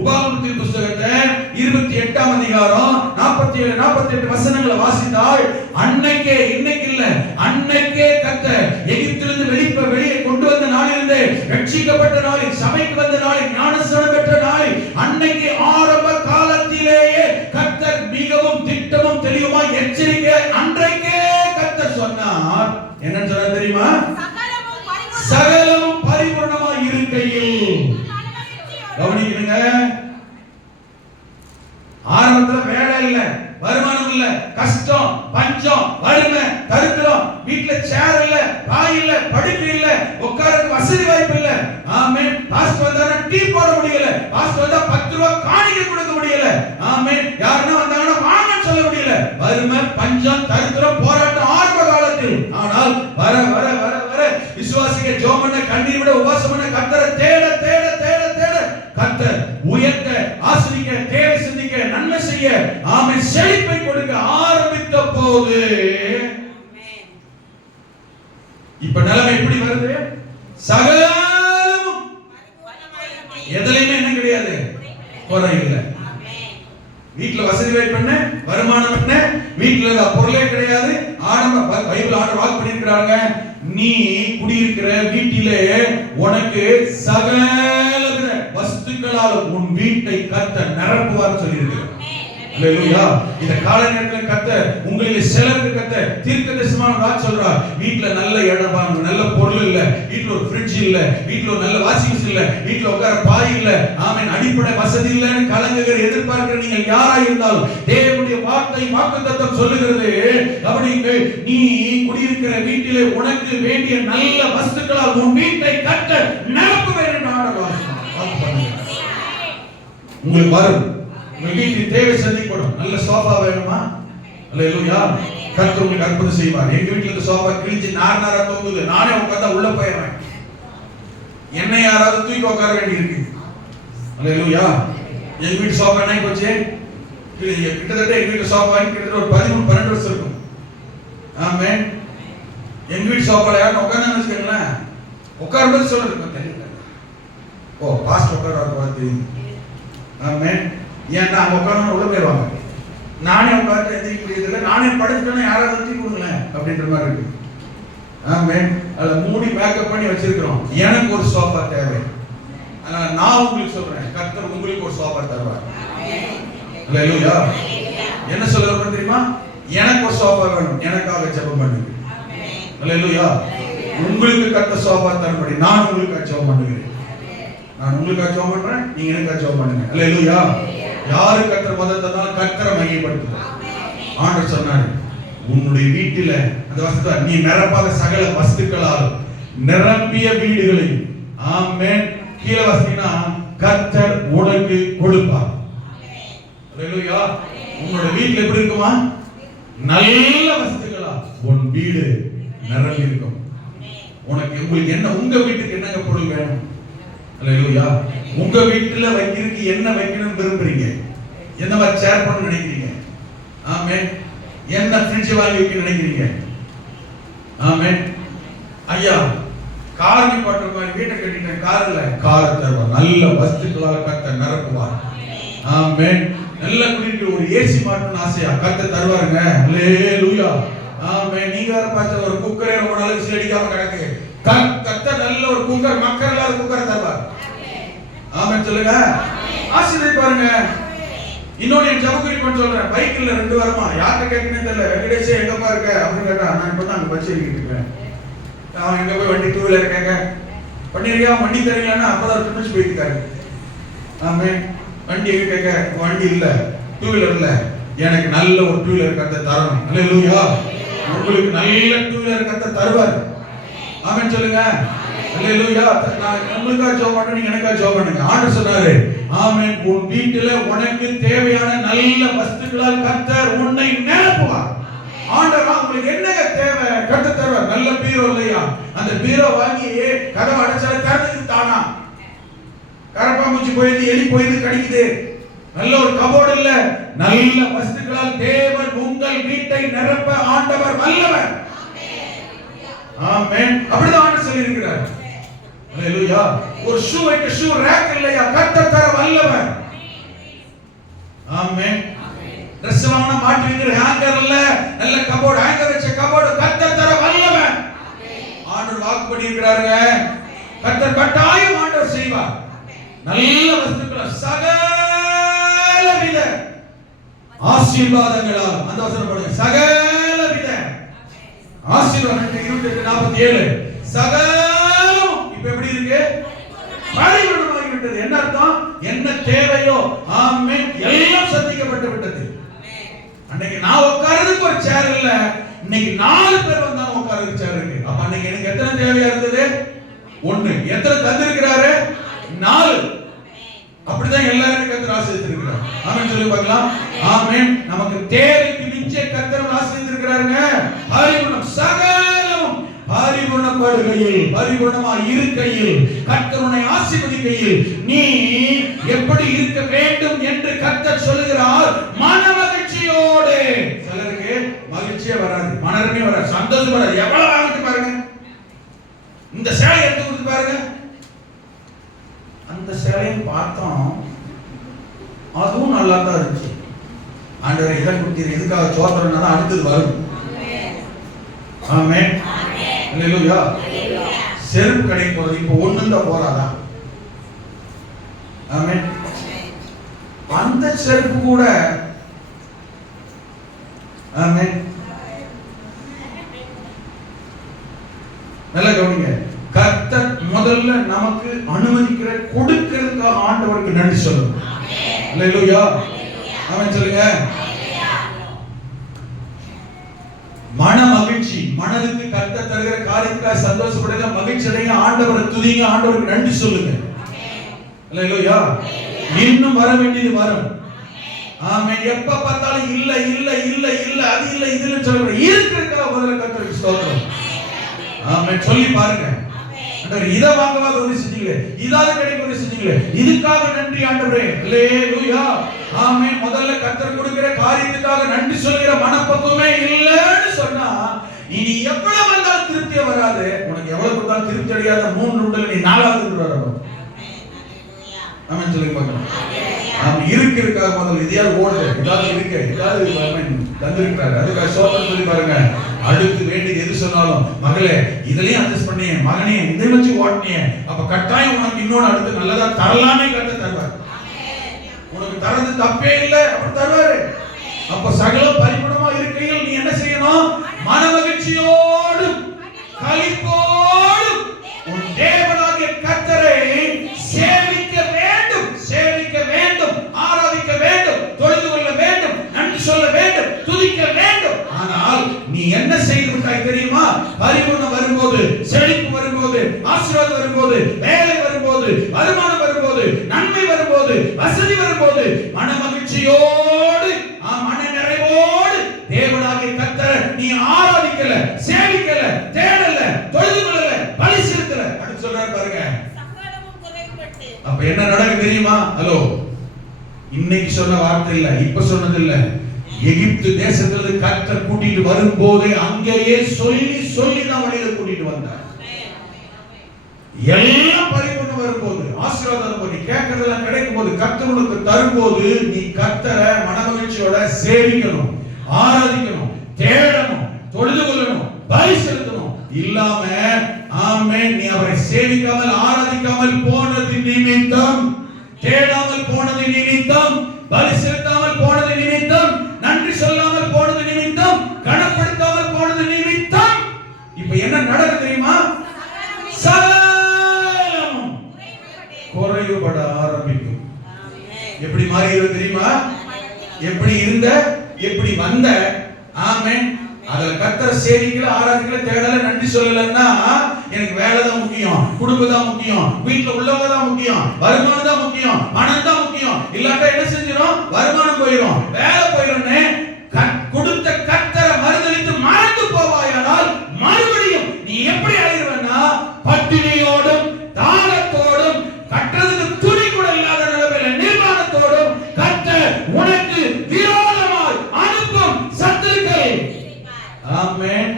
உபாகமத்தின் புத்தகத்தை 28ஆம் அதிகாரம் 47 48 வசனங்களை வாசித்தால் அன்னைக்கே, இன்னைக்கு இல்ல, அன்னைக்கே கர்த்தர் எகிப்திலிருந்து வெளியே கொண்டு வந்த நாளிலிருந்து, ரட்சிக்கப்பட்ட நாளில், சபைக்கு வந்த நாளில், ஞானஸ்நானம் பெற்ற நாளில், அன்னைக்கு ஆரம்ப காலத்திலேயே கர்த்தர் மிகவும் திட்டமும் தெளிவுமாய் எச்சரிக்கை அன்றைக்கே கர்த்தர் சொன்னார். என்ன சொன்னார் தெரியுமா? சகலமும் பரிபூர்ணமாய் இருக்கையில். கவனிக்கணுங்க. ஆரம்பத்துல வேலை இல்ல, வருமானம் இல்ல, கஷ்டம், பஞ்சம், வறுமை, தரித்திரம், வீட்ல சேர் இல்ல, பாய் இல்ல, படுக்கை இல்ல, உட்கார்றதுக்கு வசதி வாய்ப்பு இல்ல, ஆமென், பாஸ்டர் வந்தானா டீ போட முடியல, பாஸ்டர் வந்தா 10 ரூபாய் காணிக்கை கொடுக்க முடியல, ஆமென், யாருன்னா வந்தாங்கன்னா வாங்கன்னு சொல்ல முடியல, வறுமை, பஞ்சம், தரித்திரம், போராட்டம் ஆரம்ப காலத்தில். ஆனால் வர வர வர வர விசுவாசிக்க ஜெபம் பண்ண, கண்ணீர் விட, உபவாசம் பண்ண, கர்த்தரை தேட தேட தேட தேட கர்த்தர் உயர்த்த, ஆசீர்வதிக்க, தேவை சிந்திக்க, நன்மை செய்ய, ஆமென், செழிப்பை கொடுக்க ஆரம்பித்த போது இப்ப நிலைமை எப்படி வருது? சகலமும், எதுலயுமே என்ன கிடையாது, குறை இல்லை. வீட்டுல வசதி வாய்ப்பு என்ன, வருமானம் என்ன, வீட்டுல பொருளே கிடையாது, ஆடம்ப பைபிள் ஆர்டர் வாக்கு பண்ணிருக்கிறாங்க. நீ குடியிருக்கிற வீட்டிலே உனக்கு சகலவித வஸ்துக்களால் உன் வீட்டை கர்த்தர் நிரப்புவார் சொல்லியிருக்கிறார். அல்லேலூயா. இந்த கால நேரத்துல கர்த்தர் உங்களிலே சிலருக்கு கர்த்தர் தீர்க்கதரிசனமான வாக்கு சொல்றார். வீட்ல நல்ல இடம் பாருங்க, நல்ல பொருள் இல்ல, வீட்ல ஒரு ஃப்ரிட்ஜ் இல்ல, வீட்ல ஒரு நல்ல வாஷிங் மிஷின் இல்ல, வீட்ல உட்கார பாய் இல்ல, ஆமென், அடிப்படை வசதி இல்லன்னு கலங்குகிற எதிர்பார்க்கிற நீங்கள் யாரா இருந்தாலும் தேவனுடைய வார்த்தை வாக்குத்தத்தம் சொல்லுகிறது. கவனிங்க, நீ குடியிருக்கிற வீட்டிலே உனக்கு வேண்டிய நல்ல வஸ்துக்களால் உன் வீட்டை கர்த்தர் நிரப்புவேன் என்று ஆண்டவர் வாக்கு பண்ணுகிறார். உங்களுக்கு வரும். உங்க வீட்டுக்கு தேவை சந்திக்கப்படும். நல்ல சோஃபா வேணுமா? அல்லேலூயா. கர்த்தர் உங்களுக்கு அற்புதம் செய்வார். எங்க வீட்டுல இந்த சோஃபா கிழிஞ்சு நாரா தொங்குது, நானே உட்கார்ந்தா உள்ள போயிடுறேன், என்னை யாராவது தூக்கி உட்கார வேண்டி இருக்கு. அல்லேலூயா. எங்க வீட்டு சோஃபா என்ன போச்சு? கிட்டத்தட்ட எங்க வீட்டு சோஃபா கிட்டத்தட்ட ஒரு 13-12 வருஷம் இருக்கும். ஆமென். எங்க வீட்டு சோஃபால யாரும் உட்கார்ந்தான்னு வச்சுக்கோங்களேன், உட்காரும்போது சொல்றது தெரியல. ஓ பாஸ்ட் உட்கார பார்த்து. ஆமென். ஏன்னா அவங்க உட்கார்ந்து உள்ள போயிடுவாங்க. நானே உட்கார்ந்து எந்திரிக்க முடியதில்லை, நானே படுத்துட்டேன்னா யாராவது தூக்கி கொடுங்களேன் அப்படின்ற மாதிரி இருக்கு. ஆமென். அதுல மூடி மேக்கப் பண்ணி வச்சிருக்கிறோம். எனக்கு ஒரு சோஃபா தேவை. நான் உங்களுக்கு சொல்றேன், கர்த்தர் உங்களுக்கு ஒரு சோஃபா தருவார். அல்லேலூயா. என்ன சொல்றாரு தெரியுமா? எனக்கு ஒரு சோஃபா வேணும், எனக்காக ஜெபம் பண்ணுங்க. அல்லேலூயா. உங்களுக்கு கர்த்தர் சோஃபா தரும்படி நான் உங்களுக்கு ஜெபம் பண்ணுகிறேன். நான் உங்களுக்கு ஜெபம் பண்றேன், நீங்க எனக்கு ஜெபம் பண்ணுங்க. அல்லேலூயா. யாரு கர்த்தர் முதல்ல தந்தாலும் கர்த்தரை மையப்படுத்துங்க. ஆண்டவர் சொன்னாரு, உன்னுடைய வீட்டில அந்த வஸ்து நீ நிரப்பாத சகல வஸ்துக்களால் நிரம்பிய வீடுகளை ஆமென் கீழே வஸ்தினா கர்த்தர் உனக்கு கொடுப்பார். அல்லேலூயா. உன்னுடைய வீட்ல எப்படி இருக்குமா? நல்ல வஸ்துகளா உன் வீடு நிரம்பி இருக்கும். உங்களுக்கு என்ன, உங்க வீட்டுக்கு என்னங்க பொருள் வேணும்? அல்லேலூயா. உங்க வீட்டுல வைக்கிறதுக்கு என்ன வைக்கணும்னு விரும்புறீங்க? என்ன மாதிரி ஷேர் பண்ண நினைக்கிறீங்க? ஆமென். என்ன ஃப்ரிட்ஜ் வாங்கி வைக்க நினைக்கிறீங்க? ஆமென். ஐயா கார் நிப்பாட்டுற மாதிரி வீட்டை கட்டிட்டேன், காரை தருவார். நல்ல வஸ்துக்களால் கர்த்தர் நிரப்புவார். ஆமென். நல்ல குடிக்கு ஒரு ஏசி மாட்டணும்னு ஆசையா கர்த்தர் தருவாருங்க. அல்லேலூயா. ஆமென். நீங்க வேற பார்த்த ஒரு குக்கரே ரொம்ப நாளைக்கு சிலடிக்காம கிடக்கு, கர்த்தர் நல்ல ஒரு குக்கர், மக்கள் இல்லாத குக்கரை தருவார். ஆமென் சொல்லுங்க. ஆசீர்வதிப்பாருங்க. இன்னொன்னு என் ஜபக்குறிப்பு சொல்றேன். பைக்ல 2 வாரமா யார்கிட்ட கேட்கணும்னு தெரியல, வெங்கடேஷே எங்கப்பா இருக்க அப்படின்னு கேட்டா, நான் இப்பதான் அங்க பஸ் ஏறிக்கிட்டு இருக்கேன். அவன் எங்க போய் வண்டி 2 வீலர் கேட்க பண்ணிருக்கியா, வண்டி தரீங்களான்னா அப்பதான் நிமிஷம் போயிருக்காரு. ஆமென். வண்டி எங்க கேட்க, வண்டி இல்ல 2 வீலர் இல்ல, எனக்கு நல்ல ஒரு 2 வீலர் கர்த்தர் தரணும். அல்லேலூயா. உங்களுக்கு நல்ல 2 வீலர் கர்த்தர் தருவார். ஆமென் சொல்லுங்க. அல்லேலூயா. நான் உங்களுக்காக ஜெபம் பண்றேன், நீங்க எனக்காக ஜெபம் பண்ணுங்க. ஆண்டவர் சொன்னாரு, ஆமென், உன் வீட்டில உனக்கு தேவையான நல்ல வஸ்துக்களால் கர்த்தர் உன்னை நிரப்புவார். ஆண்டவர் உங்களுக்கு என்னங்க தேவை கர்த்தர் தருவார். நல்ல பீரோ இல்லையா, அந்த பீரோ வாங்கி கதவை அடைச்சால திறந்துக்கு தானா, கரப்பாம்பூச்சி போயிது, எலி போயிது, கடிக்குது. நல்ல ஒரு கபோர்டு இல்ல, நல்ல வஸ்துக்களால் தேவன் உங்கள் வீட்டை நிரப்ப ஆண்டவர் வல்லவர். ஆமென். அப்படிதான் ஆண்டவர் சொல்லி இருக்கிறார். அல்லேலூயா. ஒரு ஷூ வைக்க ஷூ ரேக் இல்லையா, கர்த்தர் தர வல்லவர். ஆமென். Dress வாங்கினா மாட்டி வைக்கிற ஹேங்கர் இல்ல, நல்ல கபோர்டு, ஹேங்கர் வச்ச கபோர்டு கர்த்தர் தர வல்லவர். ஆண்டவர் வாக்கு பண்ணி இருக்கிறாருங்க. கர்த்தர் கட்டாயம் ஆண்டவர் செய்வார். நல்ல வஸ்துக்கள் சகலவித ஆசீர்வாதங்களால், அந்த வசனம் பாருங்க, சகலவித ஆசீர்வாதம். 28:47 சகலம் இப்ப எப்படி இருக்கு? பரிபூரணமாகி விட்டது. என்ன அர்த்தம்? என்ன தேவையோ ஆமென் எல்லாம் சந்திக்கப்பட்டு விட்டது. அன்னைக்கு நான் உட்கார்றதுக்கு ஒரு சேர் இல்ல, இன்னைக்கு 4 பேர் வந்தாலும் உட்கார்றதுக்கு சேர் இருக்கு. அப்ப அன்னைக்கு எனக்கு எத்தனை தேவையா இருந்தது? 1. எத்தனை தந்திருக்கிறாரு? 4. அப்படிதான் எல்லாரும் கர்த்தர் ஆசீர்வதித்திருக்கிறார். ஆமென் சொல்லி பார்க்கலாம். ஆமென். நமக்கு தேவைக்கு மிஞ்ச கர்த்தர் ஆசீர்வதித்திருக்கிறாருங்க. பரிபூரணம் சகலம் பரிபூரணப்படுகையில், பரிபூரணமா இருக்கையில், கர்த்தர் உன்னை ஆசீர்வதிக்கையில் நீ எப்படி இருக்க வேண்டும் என்று கர்த்தர் சொல்லுகிறார். மன மகிழ்ச்சியோடு. சிலருக்கு மகிழ்ச்சியே வராது, மனமே வராது, சந்தோஷம் வராது. எவ்வளவு ஆகிட்டு பாருங்க, இந்த சேலை எடுத்து கொடுத்து பாருங்க. அந்த சேலையை பார்த்தோம், அதுவும் நல்லா தான் இருந்துச்சு. ஆண்டவரே இதை கொடுத்தீர், எதுக்காக சோதனை அடுத்தது வரும். ஆமென். அல்லேலூயா. செருப்பு கடைக்கு போறது இப்போ ஒண்ணுந்த போறாதா? ஆமென். அந்த செருப்பு கூட ஆமென். நல்ல கவனிங்க. கர்த்தர் முதல்ல நமக்கு அனுமதிக்கிற கொடுக்கிறதுக்காக ஆண்டவருக்கு நன்றி சொல்லணும். அல்லேலூயா. ஆமென் சொல்லுங்க. மன மகிழ்ச்சி, மனதுக்கு கர்த்தர் தருகிற காரியத்துக்காக சந்தோஷப்படுங்க, மகிழ்ச்சி அடைங்க, ஆண்டவரை துதிங்க, ஆண்டவருக்கு நன்றி சொல்லுங்க. அல்லேலூயா. இன்னும் வர வேண்டியது வரும். ஆமென். எப்ப பார்த்தாலும் இல்ல இல்ல இல்ல இல்ல அது இல்ல இது இல்ல சொல்ற இருக்கிறதுக்காக முதல்ல கர்த்தருக்கு ஸ்தோத்திரம். ஆமென் சொல்லி பாருங்க. ஆண்டவரே இத வாங்கவா உதவி செஞ்சீங்களே, இதாவது கிடைக்க உதவி செஞ்சீங்களே, இதுக்காக நன்றி ஆண்டவரே. அல்லேலூயா. முதல்ல கர்த்தர் கொடுக்கிற காரியத்துக்காக நன்றி சொல்கிற மனப்பக்குவமே இல்லைன்னு சொன்னா இனி எவ்வளவு வந்தாலும் திருப்தியே வராது. உனக்கு எவ்வளவு கொடுத்தாலும் திருப்தி அடையாத 3 உண்டல நீ 4வது வரணும். ஆமென் சொல்லி பார்க்கலாம். நாம் இருக்கிறதுக்காக முதல்ல இதையாவது ஓடுது, ஏதாவது இருக்கு, ஏதாவது தந்திருக்கிறாரு, அதுக்காக சோதனை சொல்லி பாருங்க. அடுத்து வேண்டியது எது சொன்னாலும் மகளே இதுலயும் அட்ஜஸ்ட் பண்ணி, மகனே இதை வச்சு ஓட்டினிய, அப்ப கட்டாயம் உனக்கு இன்னொன்னு அடுத்து நல்லதா தரலாமே கத்த தருவார். உனக்கு தரது தப்பே இல்லை, அவர் தருவாரு. அப்ப சகலம் பரிபூர்ணமா இருக்கையில் நீ என்ன செய்யணும்? மன மகிழ்ச்சியோடு களிப்போடு உன் தேவனாகிய கர்த்தரை சேவிக்க வேண்டும், சேவிக்க வேண்டும், ஆராதிக்க வேண்டும், தொழுது கொள்ள வேண்டும், நன்றி சொல்ல வேண்டும், துதிக்க வேண்டும். ஆனால் நீ என்ன செய்து விட்டாய் தெரியுமா? பரிபூர்ணம் வரும்போது, செழிப்பு வரும்போது, ஆசீர்வாதம் வரும்போது, வேலை வரும்போது, வருமானம் வரும்போது, நன்மை வரும்போது, வசதி வரும்போது மன மகிழ்ச்சியோடு மன நிறைவோடு தேவனாகிய கர்த்தரை நீ ஆராதிக்கல, சேவிக்கல, தேடல, தொழுது கொள்ளல, பலி செலுத்தல. அப்படி சொல்றாரு பாருங்க. அப்ப என்ன நடக்கும் தெரியுமா? ஹலோ, இன்னைக்கு சொன்ன வார்த்தை இல்ல, இப்ப சொன்னது இல்ல. எகிப்து தேசத்திலிருந்து கர்த்தர் கூட்டிட்டு வரும்போது அங்கேயே சொல்லி சொல்லி தான் வழியில கூட்டிட்டு வந்தார். எல்லாம் பரிபூர்ணம் வரும்போது, ஆசீர்வாதம் வரும்போது, கேட்கறதெல்லாம் கிடைக்கும் போது, கர்த்தர் உனக்கு தரும்போது நீ கர்த்தரை மனமகிழ்ச்சியோட சேவிக்கணும், ஆராதிக்கணும், தேடணும், தொழுது கொள்ளணும், பலி செலுத்தணும். இல்லாம ஆமென் நீ அவரை சேவிக்காமல் ஆராதிக்காமல் போனது நிமித்தம், தேடாமல் போனது நிமித்தம், பலி செலுத்தாமல் போனது நிமித்தம், நன்றி சொல்லாமல் போனது நிமித்தம், கனப்படுத்தாமல் போனது நிமித்தம் இப்ப என்ன நடக்குது தெரியுமா? சகலமும் குறைவுபட ஆரம்பிக்கும். எப்படி மாறிடுது தெரியுமா? எப்படி இருந்த, எப்படி வந்த, ஆமென் அதுல கர்த்தரை சேவிக்கல, ஆராதிக்கல, தேடல, நன்றி சொல்லலன்னா எனக்கு வேலை தான் முக்கியம், குடும்பம் தான் முக்கியம், வீட்டுல உள்ளவங்க தான் முக்கியம், வருமானம் தான் முக்கியம், பணம் தான் முக்கியம். இல்லாட்டா என்ன செஞ்சிடும்? வருமானம் போயிடும், வேலை போயிடும்னு கொடுத்த கர்த்தரை மறுதலித்து மறந்து போவாயானால் மறுபடியும் நீ எப்படி ஆயிடுவேன்னா பட்டினியோடும் தாகத்தோடும் கற்றதுக்கு துணி கூட இல்லாத நிலைமையில நிர்வாணத்தோடும் கர்த்தர் உனக்கு விரோதமாய் அனுப்பும் சத்துருக்கள். ஆமென்.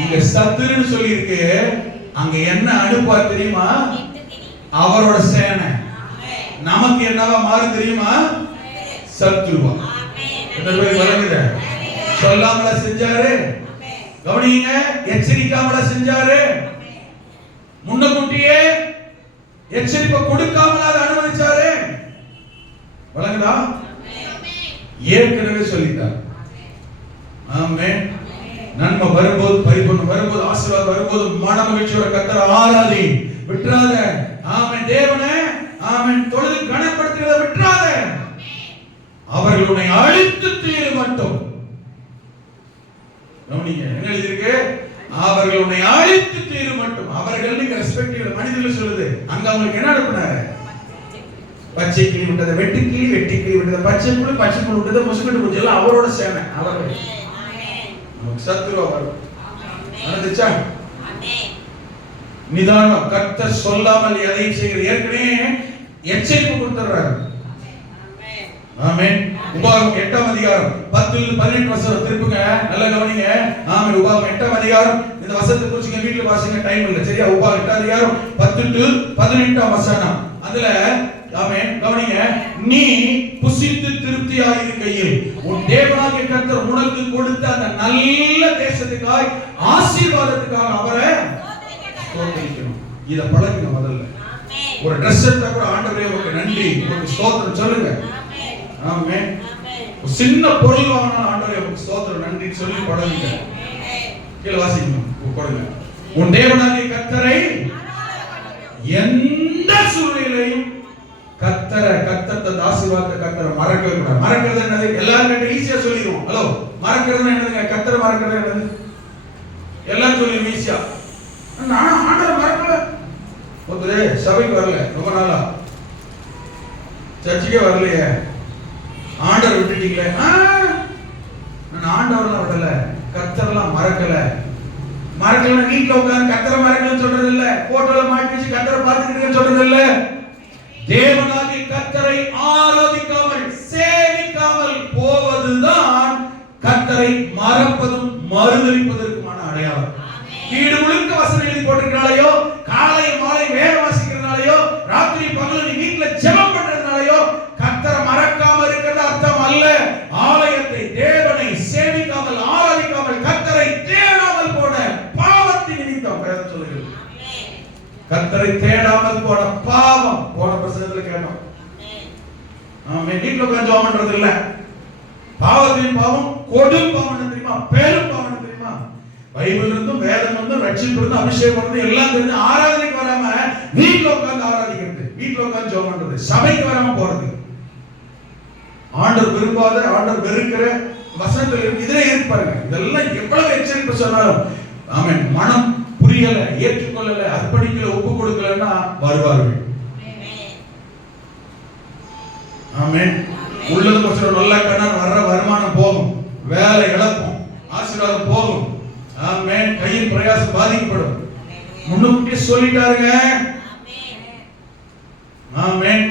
இங்க சத்துருன்னு சொல்லி இருக்கு, அங்க என்ன அனுப்புவார் தெரியுமா? அவரோட சேனை. நமக்கு என்னவா மாறும் தெரியுமா? சத்துருவா. எத்தனை பேர் வழங்குது? சொல்லாமல செஞ்சாரு, கவனிங்க, எச்சரிக்காமல செஞ்சாரு, முன்னக்கூட்டியே எச்சரிப்பை கொடுக்காமல அதை அனுமதிச்சாரு. வழங்குதா? ஏற்கனவே சொல்லிட்டார். ஆமென். நன்மை வரும்போது, பரிபூர்ணம் வரும்போது, ஆசீர்வாதம் வரும்போது மன மகிழ்ச்சியோட கர்த்தரை ஆராதி, விட்டுறாத. ஆமென். தேவனே ஆமென் தொழுது கனப்படுத்துறத விட்டுறாத. அவர்கள் உன்னை அழித்து தீர மட்டும். கவனிங்க, என்ன எழுதிருக்கு? அவர்கள் உன்னை அழித்து தீர மட்டும். அவர்கள் ரெஸ்பெக்டிவ் மனிதர்கள் சொல்லுது. அங்க அவங்களுக்கு என்ன நடக்குனாரு? பச்சை கிளி விட்டத வெட்டி கிளி, வெட்டி கிளி விட்டத பச்சை புழு, பச்சை புழு விட்டத முசுக்கிட்டு போச்சு. எல்லாம் அவரோட சேனை. அவர்கள் நமக்கு சத்துருவா வரும். நடந்துச்சா? நிதானம். கர்த்தர் சொல்லாமல் எதையும் செய்கிற ஏற்கனவே எச்சரிப்பு கொடுத்துறாரு. ஆமென். உபாகமம் 8ஆம் அதிகாரம் 10 லிருந்து 18 வசனம் திருப்புங்க, நல்லா கவனிங்க. ஆமென். உபாகமம் 8ஆம் அதிகாரம் இந்த வசனத்தை குறிச்சிங்க, வீட்ல வாசிங்க, டைம் இல்ல, சரியா? உபாகமம் 8ஆம் அதிகாரம் 10 டு 18ஆம் வசனம். அதுல ஆமென் கவனிங்க. நீ புசித்து திருப்தியாய் இருக்கையில் உன் தேவனாகிய கர்த்தர் உனக்கு கொடுத்த அந்த நல்ல தேசத்துக்காய் ஆசீர்வாதத்துக்காக அவரை ஸ்தோத்திரிக்கணும். இத பழகுங்க முதல்ல. ஒரு Dress எடுத்தா கூட ஆண்டவரே உங்களுக்கு நன்றி, உங்களுக்கு ஸ்தோத்திரம் சொல்லுங்க. ஆமென். ஒரு சின்ன பொருள் வாங்கினா ஆண்டவரே உங்களுக்கு ஸ்தோத்திரம் நன்றி சொல்லி பழகுங்க. கீழ வாசிங்க, போடுங்க. உன் தேவனாகிய கர்த்தரை எந்த சூழ்நிலையிலும் கர்த்தர் ஆசீர்வாதத்தை கர்த்தரை மறக்கவே கூடாது. மறக்கிறது என்னது? எல்லாரும் கிட்ட ஈஸியா சொல்லிடுவோம். ஹலோ, மறக்கிறது என்னதுங்க? கர்த்தரை மறக்கிறது என்னது? எல்லாரும் சொல்லிடுவோம் ஈஸியா. நான் ஆண்டவரை மறக்கல. ஒருத்தரு சபைக்கு வரல, ரொம்ப நாளா சர்ச்சுக்கே வரலையே, ஆண்டவர் விட்டுட்டீங்களே. நான் ஆண்டவர்லாம் விடல, கர்த்தரெல்லாம் மறக்கல. மறக்கல வீட்டுல உட்கார்ந்து கர்த்தரை மறக்கலன்னு சொல்றது இல்ல, போட்டோல மாட்டி வச்சு கர்த்தரை பார்த்துக்கிட்டு சொல்றது இல்ல. தேவனாகிய கர்த்தரை ஆராதிக்காமல் சேவிக்காமல் கர்த்தரை தேடாமல் போன பாவம். போன பிரசங்கத்துல கேட்டோம். ஆமென். வீட்டுல உட்கார்ந்து ஜெபம் பண்றது இல்ல. பாவத்தின் பாவம் கொடும் பாவம் தெரியுமா? பெரும் பாவம் தெரியுமா? பைபிள் இருந்தும் வேதம் இருந்தும் ரட்சிப்பு இருந்தும் அபிஷேகம் இருந்து எல்லாம் தெரிஞ்சு ஆராதனைக்கு வராம வீட்டுல உட்கார்ந்து ஆராதிக்கிறது, வீட்டுல உட்கார்ந்து ஜெபம் பண்றது, சபைக்கு வராம போறது, ஆண்டவர் விரும்பாத ஆண்டவர் வெறுக்கிற வசனங்கள் இருக்கு. இதே இருப்பாருங்க. இதெல்லாம் எவ்வளவு எச்சரிப்பு சொன்னாலும் ஆமென் மனம் புரியல, ஏற்றுக்கொள்ளல, அர்ப்பணிக்கல, ஒப்பு கொடுக்கலன்னா வருவார்கள். ஆமென். உள்ளது கொஞ்சம் நல்ல கண்ணன் வர்ற வருமானம் போகும், வேலை இழப்போம், ஆசீர்வாதம் போகும். ஆமென். கையின் பிரயாசம் பாதிக்கப்படும். முன்னுக்கூட்டியே சொல்லிட்டாருங்க. ஆமென்.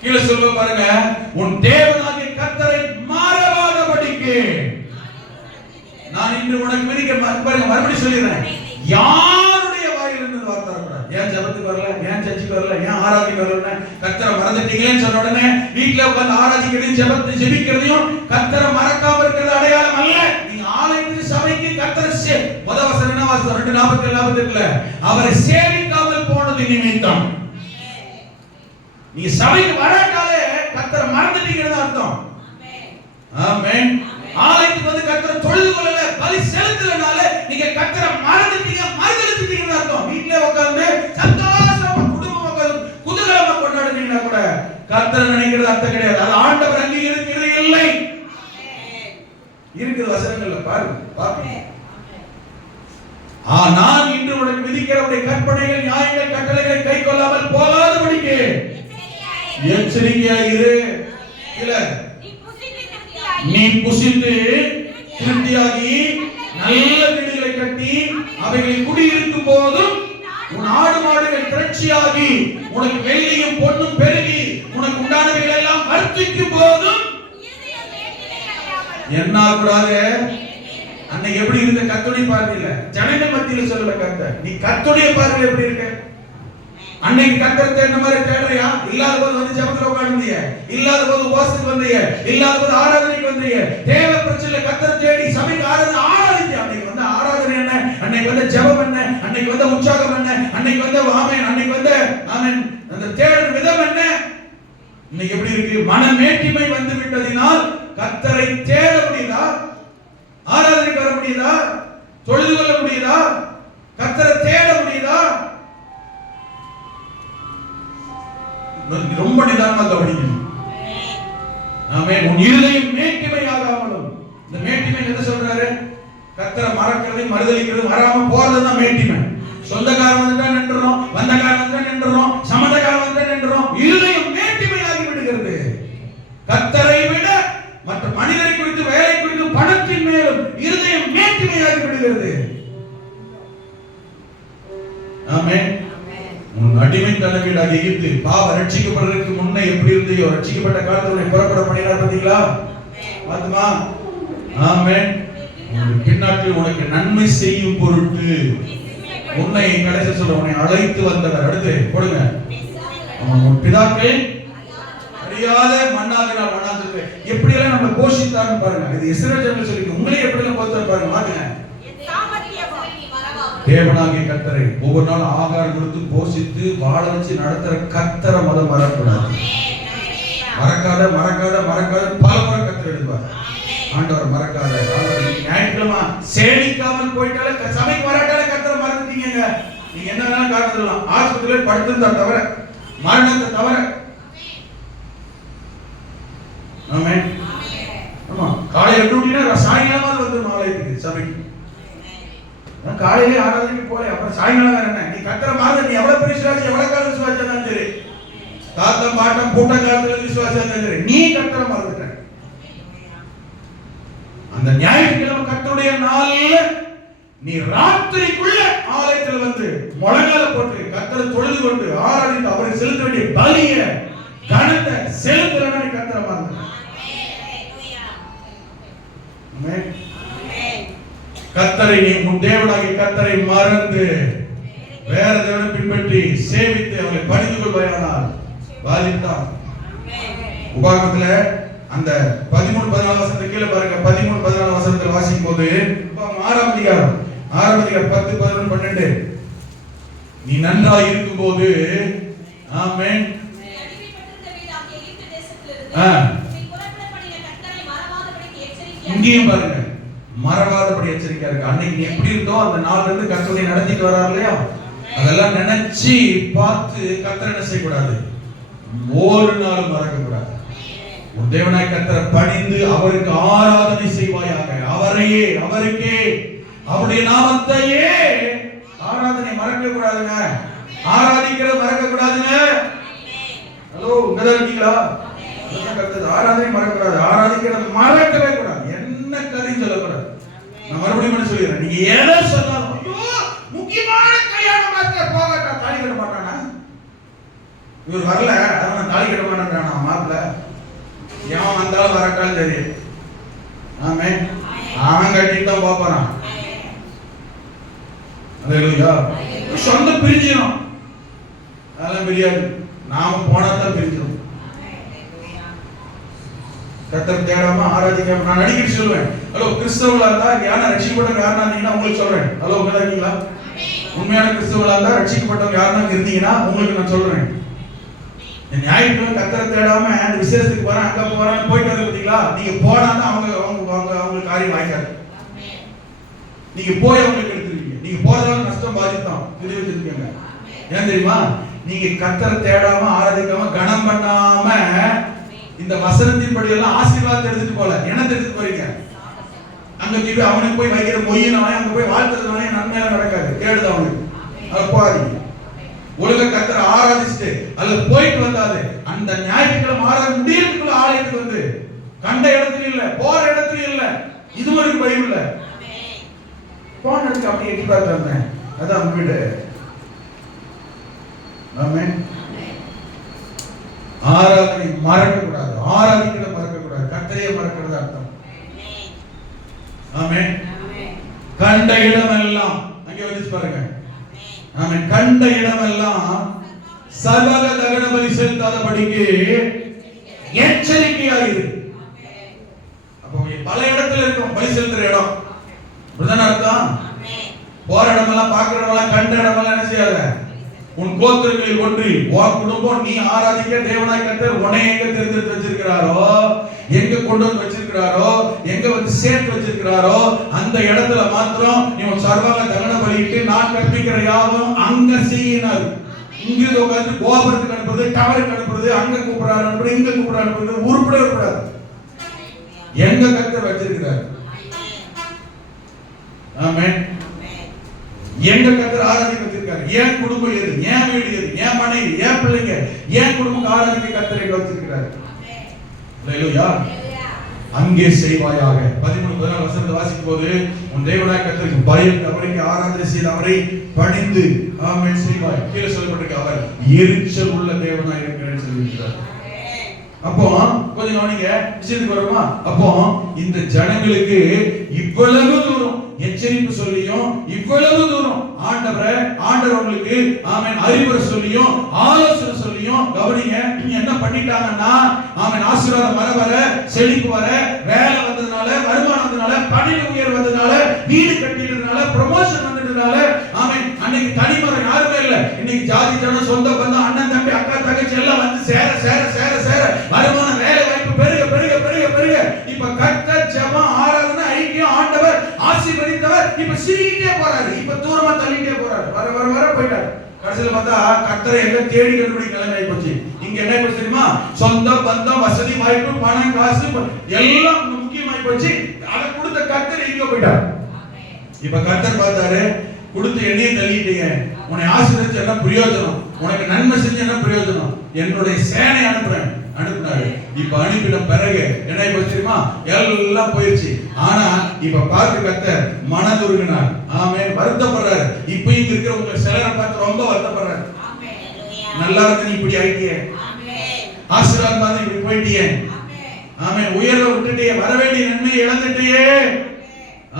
கீழே சொல்ல பாருங்க, உன் தேவனாகிய கர்த்தரை மறவாதபடிக்கு நான் இன்று உனக்கு விதிக்க பாருங்க. மறுபடியும் சொல்லிடுறேன், யாருடைய வாயிலிருந்து வார்த்தை வரக்கூடாது. ஏன் ஜெபத்துக்கு வரல, ஏன் சர்ச்சுக்கு வரல, ஏன் ஆராதிக்கு வரல, கர்த்தரை மறந்துட்டீங்களேன்னு சொன்ன உடனே வீட்டுல உட்கார்ந்து ஆராதிக்கிறதையும் ஜெபத்தை ஜெபிக்கிறதையும் கர்த்தரை மறக்காம இருக்கிறது அடையாளம் அல்ல. நீங்க ஆலயத்துக்கு சபைக்கு கர்த்தரை முதல் வசனம் என்ன வாசம் 2:47 அவரை சேவிக்காமல் போனது நிமித்தம். நீ சபைக்கு வராட்டாலே கர்த்தரை மறந்துட்டீங்கன்னு அர்த்தம். ஆமென். ஆலயத்துக்கு வந்து கர்த்தரை தொழுது கொள்ளல, பலி செலுத்தலனால நீங்க கர்த்தரை மறந்துட்டீங்க, மறந்துட்டீங்கன்னு அர்த்தம். வீட்ல உட்கார்ந்து சந்தோஷமா குடும்பமா உட்கார்ந்து குதூகலமா கொண்டாடுனீங்கன்னா கூட கர்த்தரை நினைக்கிறது அர்த்தம் கிடையாது. அது ஆண்டவர் அங்கீகரிக்கிறது இல்லை. இருக்குது வசனங்கள்ல பாருங்க, பாருங்க. நான் இன்று உனக்கு விதிக்கிறவருடைய கற்பனைகள், நியாயங்கள், கட்டளைகளை கைக்கொள்ளாமல் போகாதபடிக்கு எச்சரிக்கையாயிரு. இல்ல நீ புசித்து திருப்தியாகி நல்ல வீடுகளை கட்டி அவைகளில் குடியிருக்கும் போதும் உன் ஆடு மாடுகள் திரட்சியாகி உனக்கு வெள்ளியும் பொன்னும் பெருகி உனக்கு உண்டானவைகள் எல்லாம் வர்த்திக்கும் போதும் என்ன கூடாது. அன்னைக்கு எப்படி இருந்த கர்த்தருடைய பார்வையில ஜனங்கள் மத்தியில சொல்லல கர்த்தர், நீ கர்த்தருடைய பார்வையில எப்படி இருக்க? அன்னைக்கு கர்த்தர் தேடின மாதிரி தேடுறியா? இல்லாத போது வந்து ஜெபத்துல உட்கார்ந்தீங்க, இல்லாத போது உபவாசத்துக்கு வந்தீங்க, இல்லாத போது ஆராதனைக்கு வந்தீங்க, தேவ பிரச்சனையில கர்த்தர் தேடி சபைக்கு ஆராதனை அன்னைக்கு வந்து ஆராதனை என்ன, அன்னைக்கு வந்து ஜெபம் என்ன, அன்னைக்கு வந்து உற்சாகம் என்ன, அன்னைக்கு வந்து ஆமென், அன்னைக்கு வந்து ஆமென் அந்த தேடும் விதம் என்ன? இன்னைக்கு எப்படி இருக்கு? மனமேட்டிமை வந்து விட்டதினால் கர்த்தரை தேட முடியுதா? ஆராதனைக்கு வர முடியுதா? தொழுது கொள்ள முடியுதா? கர்த்தரை தேட முடியுதா? ரொம்ப நிதானமா கவனிக்கணும். ஆமென். உன் இருதயம் மேட்டிமையாகாமலும். இந்த மேட்டிமை என்ன சொல்றாரு? கர்த்தரை மறக்கிறது, மறுதலிக்கிறது, வராம போறதுதான் மேட்டிமை. சொந்தக்காரன் வந்துட்டா நின்றோம், வந்தக்காரன் வந்துட்டா நின்றோம், சம்பந்தக்காரன் வந்துட்டா நின்றோம். இருதயம் மேட்டிமையாகி விடுகிறது. கர்த்தரை விட மற்ற மனிதரை குறித்து, வேலை குறித்து, பணத்தின் மேலும் இருதயம் மேட்டிமையாகி விடுகிறது. ஆமென். உன் அடிமைத்தன வீடாக எகிப்து பாவ ரட்சிக்கப்படுறதுக்கு முன்னே எப்படி இருந்தியோ, ரட்சிக்கப்பட்ட காலத்துல உன்னை புறப்பட பண்ணினார் பாத்தீங்களா? பாத்துமா? ஆமென். பின்னாட்டில் உனக்கு நன்மை செய்யும் பொருட்டு உன்னை கடைசி சொல்ற உன்னை அழைத்து வந்தவர். அடுத்து போடுங்க, உன் பிதாக்கள் அறியாத மண்ணாகினால் மண்ணாந்தது எப்படி எல்லாம் நம்ம போஷித்தார்னு பாருங்க. இது இஸ்ரவேல் ஜனங்கள் சொல்லிருக்கு. உங்களே எப்படி எல்லாம் போஷித்தார் பாருங்க. வாங்க. தேவனாகிய கர்த்தரை ஒவ்வொரு நாள் ஆகாரம் கொடுத்து போஷித்து வாழ வச்சு நடத்துற கர்த்தரை மதம் மறக்கூடாது. மறக்காத மறக்காத மறக்காத பல முறை கர்த்தர் எழுதுவார். ஆண்டவர் மறக்காத. ஞாயிற்றுக்கிழமை சேமிக்காமல் போயிட்டாலே சபைக்கு வராட்டாலே கர்த்தரை மறந்துட்டீங்க. நீங்க என்ன வேணாலும் காரணம் சொல்லலாம். ஆஸ்பத்திரியில படுத்திருந்தா தவிர, மரணத்தை தவிர. ஆமென். ஆமா, காலையில டியூட்டினா சாயங்காலமா வந்து ஆலயத்துக்கு சபைக்கு. காலையிலே ஆராதனைக்கு போய் அப்புறம் சாயங்காலம் வேற என்ன? நீ கர்த்தரை மறந்து நீ எவ்வளவு பெரிய விசுவாசி, எவ்வளவு காலம் விசுவாசியா இருந்தாலும் சரி, தாத்தம் பாட்டம் பூட்ட காலத்துல விசுவாசியா இருந்தாலும் சரி, நீ கர்த்தரை மறந்துட்ட. அந்த ஞாயிற்றுக்கிழமை கர்த்தருடைய நாள்ல நீ ராத்திரிக்குள்ள ஆலயத்துல வந்து முழங்கால போட்டு கர்த்தரை தொழுது கொண்டு ஆராதித்து அவருக்கு செலுத்த வேண்டிய பலிய கணத்தை செலுத்தலன்னா நீ கர்த்தரை மறந்துட்ட. ஆமென். கர்த்தரை, நீ உன் தேவனாகிய கர்த்தரை மறந்து வேற தேவனை பின்பற்றி சேவித்து அவரை பணிந்து கொள்வாயானால் பாதித்தான். உபாகமத்துல அந்த 13-14 வசனத்துக்கு கீழே பாருங்க. 13-14 வசனத்துல வாசிக்கும் போது 6ஆம் அதிகாரம் 10, 11, 12 நீ நன்றாய் இருக்கும்போது ஆமென். நீ அடிமைப்பட்டிருந்த வீடாகிய எகிப்து தேசத்திலிருந்து ஆ. நீ புறப்படப்படின கர்த்தரை மறவாதபடிக்கு எச்சரிக்கையாக இங்கேயும் பாருங்க, மறவாதபடி எச்சரிக்கையா இருக்கு. அன்னைக்கு நீ எப்படி இருந்தோ அந்த நாள்ல இருந்து கர்த்தரை நடத்திட்டு வராரு இல்லையா, அதெல்லாம் நினைச்சு பார்த்து கர்த்தரை என்ன செய்யக்கூடாது, ஒரு நாள் மறக்க கூடாது. உன் தேவனாய் கர்த்தரை பணிந்து அவருக்கு ஆராதனை செய்வாயாக. அவரையே, அவருக்கே, அவருடைய நாமத்தையே ஆராதனை மறக்க கூடாதுங்க. ஆராதிக்கிறது மறக்க கூடாதுங்க. ஹலோ, உங்கதான் இருக்கீங்களா? ஆராதனை மறக்க கூடாது. ஆராதிக்கிறது மறக்கவே கூடாது. என்ன கதையும் சொல்லக்கூடாது. நான் மறுபடியும் என்ன சொல்லிடுறேன், நீங்க எதை சொன்னாலும் ஐயோ முக்கியமான கல்யாணம் போகட்டா தாலி கட்ட மாட்டானா, இவர் வரல அவன் தாலி கட்ட மாட்டானா, மாப்பிள்ள எவன் வந்தாலும் வரக்காலும் சரி ஆமே அவன் கட்டிட்டு தான் போறான். அல்லேலூயா. சொந்த பிரிஞ்சிடும், அதெல்லாம் பிரியாது. நாம போனா தான் பிரிஞ்சிடும். கர்த்தரை தேடாம ஆராதிக்காம நான் அடிக்கடி சொல்லுவேன், ஹலோ கிறிஸ்தவங்களா இருந்தா யாரா ரட்சிக்கப்பட்டவங்க யாருன்னா இருந்தீங்கன்னா உங்களுக்கு சொல்றேன். ஹலோ, உங்க இருக்கீங்களா? உண்மையான கிறிஸ்தவங்களா இருந்தா ரட்சிக்கப்பட்டவங்க யாருன்னா இருந்தீங்கன்னா உங்களுக்கு நான் சொல்றேன், ஞாயிற்றுக்கிழமை கர்த்தரை தேடாம அந்த விசேஷத்துக்கு போறேன் அங்க போறேன் போயிட்டு வந்து பாத்தீங்களா, நீங்க போனா தான் அவங்க காரியம் வாய்க்காது. நீங்க போய் அவங்களுக்கு எடுத்துருவீங்க. நீங்க போறதால நஷ்டம் பாதித்தான் தெரிய வச்சிருக்கீங்க. ஏன் தெரியுமா, நீங்க கர்த்தரை தேடாம ஆராதிக்காம கனம் பண்ணாம இந்த வசனத்தின் படி எல்லாம் ஆசீர்வாதத்தை எடுத்துட்டு போல என்ன எடுத்துட்டு போறீங்க. அங்க போய் அவனுக்கு போய் வைக்கிற மொய்யினாலே அங்க போய் வாழ்த்துறதுனாலே நன்மையெல்லாம் நடக்காது, கேடுது அவனுக்கு. அது போகாதீங்க. ஒழுங்க கர்த்தரை ஆராதிச்சுட்டு அதுல போயிட்டு வந்தாது அந்த ஞாயிற்றுக்கிழமை ஆராதனை முடியறதுக்குள்ள ஆலயத்துக்கு வந்து கண்ட இடத்துல இல்ல, போற இடத்துல இல்ல, இதுவரைக்கும் பைபிள்ல போனதுக்கு அப்படி எட்டி பார்த்து வந்தேன். அதான் வீடு. ஆமென். ஆராதனை மறக்க கூடாது, ஆராதிக்கிறத மறக்க கூடாது, கர்த்தரையே மறக்கிறது அர்த்தம். ஆமென். கண்ட இடமெல்லாம் அங்கே வந்து பாருங்க. ஆமென். கண்ட இடமெல்லாம் சர்வக தகன பலி செலுத்தாதபடிக்கு எச்சரிக்கையாயிரு. அப்போ பல இடத்துல இருக்கும் பலி செலுத்துற இடம், அப்படிதானே அர்த்தம். போற இடமெல்லாம் பாக்குற இடமெல்லாம் கண்ட இடமெல்லாம் என்ன செய்யாத, உன் கோத்திரங்களில் ஒன்றி உன் குடும்பம் நீ ஆராதிக்க தேவனாய் கர்த்தர் உன்னை எங்க தெரிந்தெடுத்து வச்சிருக்கிறாரோ, எங்க கொண்டு வந்து வச்சிருக்கிறாரோ, எங்க வந்து சேர்த்து வச்சிருக்கிறாரோ அந்த இடத்துல மாத்திரம் நீ உன் சர்வாங்க தகன பலியிட்டு நான் கற்பிக்கிற யாவும் அங்க செய்யினார். இங்க உட்கார்ந்து கோபுரத்துக்கு அனுப்புறது, டவருக்கு அனுப்புறது, அங்க கூப்பிடுறாரு அனுப்புறது, இங்க கூப்பிடுறாரு அனுப்புறது உருப்படவே கூடாது. எங்க கர்த்தர் வச்சிருக்கிறார். ஆமென். எங்க கர்த்தர் ஆராதிக்க வச்சிருக்காரு. ஏன் குடும்பம் எது, ஏன் வீடு எது, ஏன் மனைவி, ஏன் பிள்ளைங்க, ஏன் குடும்பம் ஆராதிக்க கர்த்தரை வச்சிருக்கிறார். அல்லேலூயா. அங்கே செய்வாயாக. 13 வசனத்தை வாசிக்கும் போது உன் தேவனாய் கர்த்தருக்கு பயந்து அவருக்கு ஆராதனை செய்து அவரை பணிந்து ஆமென் செய்வாய். கீழே சொல்லப்பட்டிருக்கு, அவர் எரிச்சல் உள்ள தேவனாய் இருக்கிறேன்னு சொல்லியிருக்கிறார். அப்போ கொஞ்சம் கவனிங்க, விஷயத்துக்கு வருமா. அப்போ இந்த ஜனங்களுக்கு இவ்வளவு தூரம் எச்சரிப்பு சொல்லியும் இவ்வளவு தூரம் ஆண்டவர் உங்களுக்கு ஆமென் அறிவுரை சொல்லியும் ஆலோசனை சொல்லியும் கவனிங்க, நீங்க என்ன பண்ணிட்டாங்கன்னா ஆமென் ஆசீர்வாதம் வர செழிப்பு வர, வேலை வந்ததுனால, வருமானம் வந்ததுனால, பதவி உயர்வு வந்ததுனால, வீடு கட்டிட்டதுனால, ப்ரமோஷன் வந்ததுனால, ஆமென் அன்னைக்கு தனிமரம் யாருமே இல்ல, இன்னைக்கு ஜாதி ஜனம் சொந்த பந்தம் அண்ணன் தம்பி அக்கா தங்கச்சி எல்லாம் வந்து சேர சேர சேர சேர வருமானம் வேலை வாய்ப்பு பெருக பெருக பெருக பெருக இப்ப கர்த்தர் ஜெபம் ஆராதனை ஐக்கியம் ஆண்டவர் ஆசீர்வதித்தவர் இப்ப சீக்கிட்டே போறாரு, இப்ப தூரமா தள்ளிட்டே போறாரு, வர வர வர போயிட்டாரு. கடைசியில பார்த்தா கர்த்தரை எங்க தேடி கண்டுபிடிக்க நிலைமை ஆகி போச்சு. இங்க என்ன ஆகி தெரியுமா, சொந்த பந்தம் வசதி வாய்ப்பு பணம் காசு எல்லாம் முக்கியமாயி போச்சு. அதை கொடுத்த கர்த்தர் இங்க போயிட்டார். இப்ப கர்த்தர் பார்த்தாரு, கொடுத்து என்னையும் தள்ளிட்டீங்க, உன்னை ஆசீர்வதிச்சு என்ன பிரயோஜனம், உனக்கு நன்மை செஞ்சு என்ன பிரயோஜனம், என்னுடைய சேனை அனுப்புறேன் அனுப்புனாரு. இப்ப அனுப்பின பிறகு என்ன தெரியுமா, எல்லாம் போயிருச்சு. ஆனா இப்ப பார்த்து கர்த்தர் மனதுருகினார். ஆமென். வருத்தப்படுறாரு. இப்ப இங்க இருக்கிற உங்க சிலரை பார்த்து ரொம்ப வருத்தப்படுறாரு. நல்லா இருந்து நீ இப்படி ஆயிட்டியே, ஆசீர்வாதம் பார்த்து இப்படி போயிட்டியே, ஆமென் உயர்வை விட்டுட்டியே, வர வேண்டிய நன்மையை இழந்துட்டியே.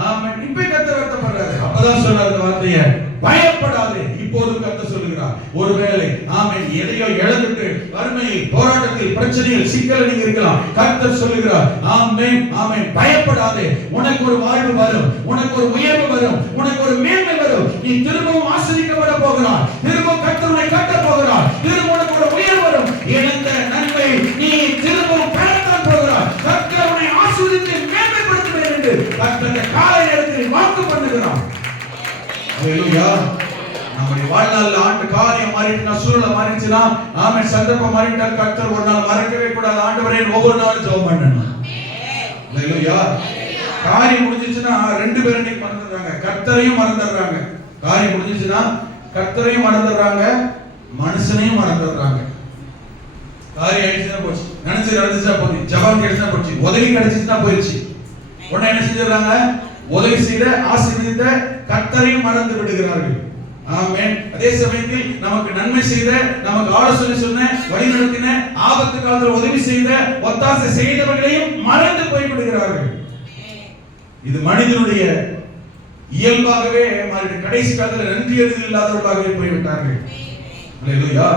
ஆமென். இப்ப கர்த்தர் வருத்தப்படுறாரு. அப்பதான் சொன்னார் இந்த வார்த்தையை, பயப்படாதே. இப்போது கர்த்தர் சொல்லுகிறார், ஒருவேளை ஆமென் எதையோ இழந்துட்டு வறுமையில், போராட்டத்தில், பிரச்சனையில், சிக்கல் நீங்க இருக்கலாம். கர்த்தர் சொல்லுகிறார், ஆமென் ஆமென், பயப்படாதே. உனக்கு ஒரு வாழ்வு வரும், உனக்கு ஒரு உயர்வு வரும், உனக்கு ஒரு மேன்மை வரும். நீ திரும்பவும் ஆசீர்வதிக்கப்பட போகிறாய், திரும்பவும் கர்த்தர் உன்னை கட்ட போகிறார், திரும்ப உனக்கு ஒரு உயர்வு வரும். இழந்த நன்மை நீ திரும்பவும் பெறத்தான் போகிறாய். கர்த்தர் உன்னை ஆசீர்வதித்து மேன்மைப்படுத்துவேன் என்று கர்த்தர் காலை நேரத்தில் வாக்கு பண்ணுகிறார். ஹalleluya. நம்முடைய வாழ்நாள்ல ஆண்டு காரியம் மாறிடுச்சுனா, சூழ்நிலை மாறிடுச்சுனா, ஆமென், சந்தர்ப்பம் மாறிட்டா கர்த்தர் ஒரு நாள் மறக்கவே கூடாது. ஆண்டவரே ஒவ்வொரு நாளும் ஜெபம் பண்ணணும். ஹalleluya. காரியம் முடிஞ்சிச்சுனா ரெண்டு பேரும் இன்னைக்கு மறந்துடுறாங்க, கர்த்தரையும் மறந்துடுறாங்க. காரியம் முடிஞ்சிச்சுனா கர்த்தரையும் மறந்துடுறாங்க, மனுஷனையும் மறந்துடுறாங்க. காரியம் ஆயிடுச்சுனா போச்சு, நினைச்சு நடந்துச்சுனா போச்சு, ஜெபம் கிடைச்சுனா போச்சு, உதவி கிடைச்சிச்சுனா போயிடுச்சு. உடனே என்ன செஞ்சிடறாங்க? உதவி செய்த ஆசீர்வதித்த கர்த்தரையும் மறந்து விடுகிறார்கள். ஆமென். அதே சமயத்தில் நமக்கு நன்மை செய்த, நமக்கு ஆலோசனை சொன்ன, வழி நடத்தின, ஆபத்து காலத்தில் உதவி செய்த, ஒத்தாசை செய்தவர்களையும் மறந்து போய் விடுகிறார்கள். இது மனிதனுடைய இயல்பாகவே மாறிட்டு கடைசி காலத்தில் நன்றி அறிதல் இல்லாதவர்களாகவே போய்விட்டார்கள். ஹalleluya.